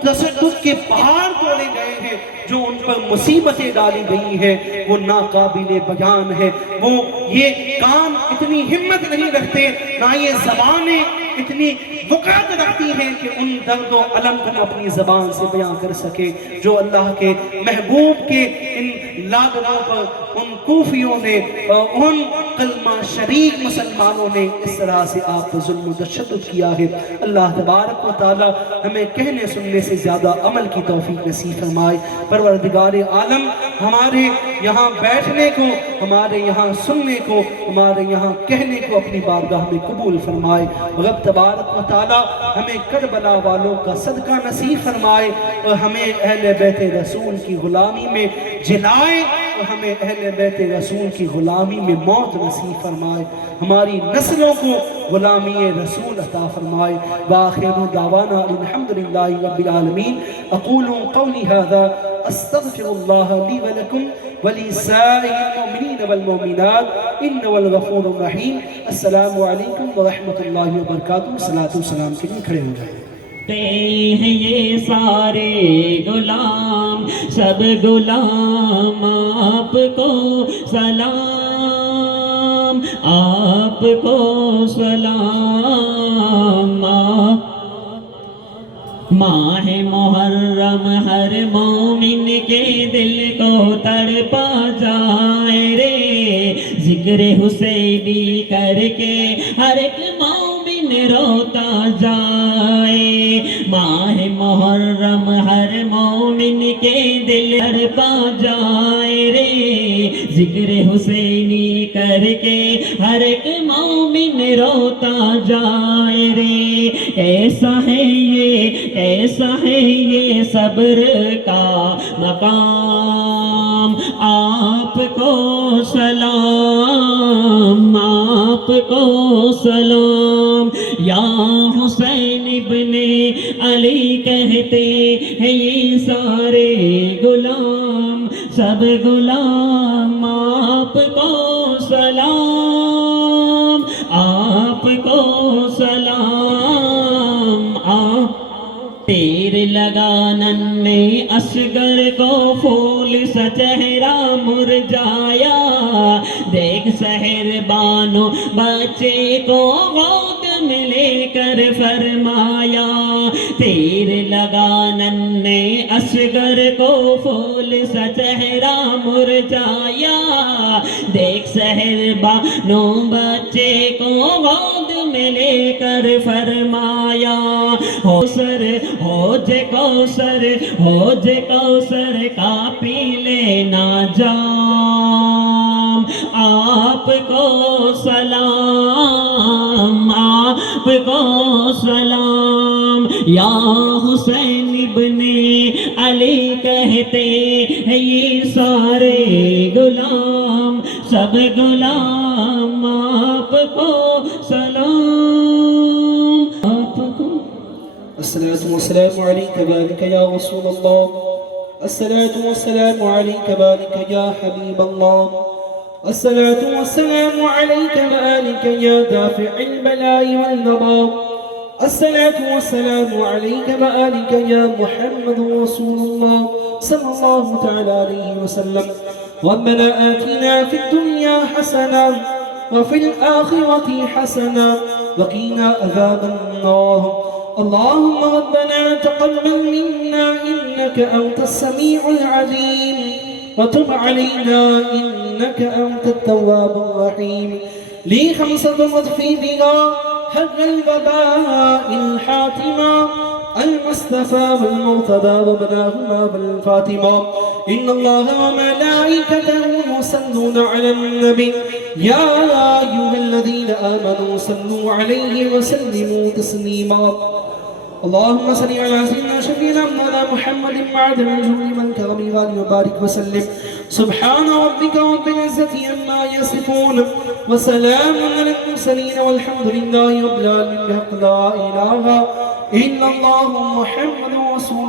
تشدد کے پہاڑ توڑے گئے ہیں، جو ان پر مصیبتیں ڈالی گئی ہیں وہ ناقابل بیان ہے۔ وہ یہ کان اتنی ہمت نہیں رکھتے، نہ یہ زبانیں اتنی وقعت رکھتی ہیں کہ ان درد و علم کو اپنی زبان سے بیان کر سکے، جو اللہ کے محبوب کے ان لادروں پر ان کوفیوں نے، ان کلمہ شریک مسلمانوں نے اس طرح سے آپ پر ظلم و تشدد کیا ہے۔ اللہ تبارک و تعالی ہمیں کہنے سننے سے زیادہ عمل کی توفیق نصیب فرمائے۔ پروردگار عالم ہمارے یہاں بیٹھنے کو، ہمارے یہاں سننے کو، ہمارے یہاں کہنے کو اپنی بارگاہ میں قبول فرمائے۔ رب تبارک و تعالی ہمیں کربلا والوں کا صدقہ نصیب فرمائے، اور ہمیں اہل بیت رسول کی غلامی میں جلائے، اور ہمیں اہل بیت رسول کی غلامی میں موت نصیب فرمائے، ہماری نسلوں کو غلامی رسول عطا فرمائے۔ وآخر دعوانا الحمدللہ رب العالمین۔ اقول قولی ھذا استغفر اللہ لی ولکم ولسائر المؤمنین والمؤمنات انہ الغفور الرحیم۔ السلام علیکم ورحمۃ اللہ وبرکاتہ۔ صلاۃ و سلام کے لیے کھڑے ہو جائیں۔ ہیں یہ سارے غلام، سب غلام آپ کو سلام، آپ کو سلام۔ ماہ محرم ہر مومن کے دل کو تڑپا جائے رے، ذکر حسینی کر کے ہر ایک مومن روتا جائے۔ ماہ محرم ہر مومن کے دل تڑپا جائے رے، ذکر حسینی کر کے ہر ایک مومن روتا جائے رے۔ ایسا ہے یہ صبر کا مقام، آپ کو سلام، آپ کو سلام۔ یا حسین ابن علی کہتے ہیں یہ سارے غلام، سب غلام آپ کو سلام، آپ کو سلام۔ تیر لگا ننھے اصغر کو پھول سا چہرہ مرجھایا، دیکھ سحر بانو بچے کو گود میں لے کر فرمایا۔ تیر لگا ننھے اصغر کو پھول سا چہرہ مرجھایا، دیکھ سحر بانو بچے کو گود میں لے کر فرمایا۔ ہو جے کوثر کا پی لینا جام، آپ کو سلام، آپ کو سلام۔ یا حسین ابن علی کہتے ہیں یہ سارے غلام، سب غلام آپ کو سلام، آپ کو۔ الصلاة والسلام عليك بارك يا رسول الله، الصلاة والسلام عليك بارك يا حبيب الله، الصلاة والسلام عليك بارك يا دافع البلاء والنباء، الصلاة والسلام عليك بارك يا محمد رسول الله صلى الله تعالى عليه وسلم۔ ربنا آتنا في الدنيا حسنة وفي الآخرة حسنة وقنا عذاب النار۔ اللهم ربنا تقبل منا إنك أنت السميع العليم وتب علينا إنك أنت التواب الرحيم۔ لي خمسة اطفي بها حر الوباء الحاتمة، المصطفى والمرتضى وابناهما بالفاطمة۔ إن الله وملائكته يصلون على النبي، يا أيها الذين آمنوا صلوا عليه وسلموا تسليما۔ اللهم صل على سيدنا شفيعنا مولانا محمد معدن الجود والكرم وآله وبارك وسلم۔ سبحان ربك رب العزة عما يصفون وسلام على المرسلين والحمد لله رب العالمين۔ لا إله إلا الله محمد رسول الله۔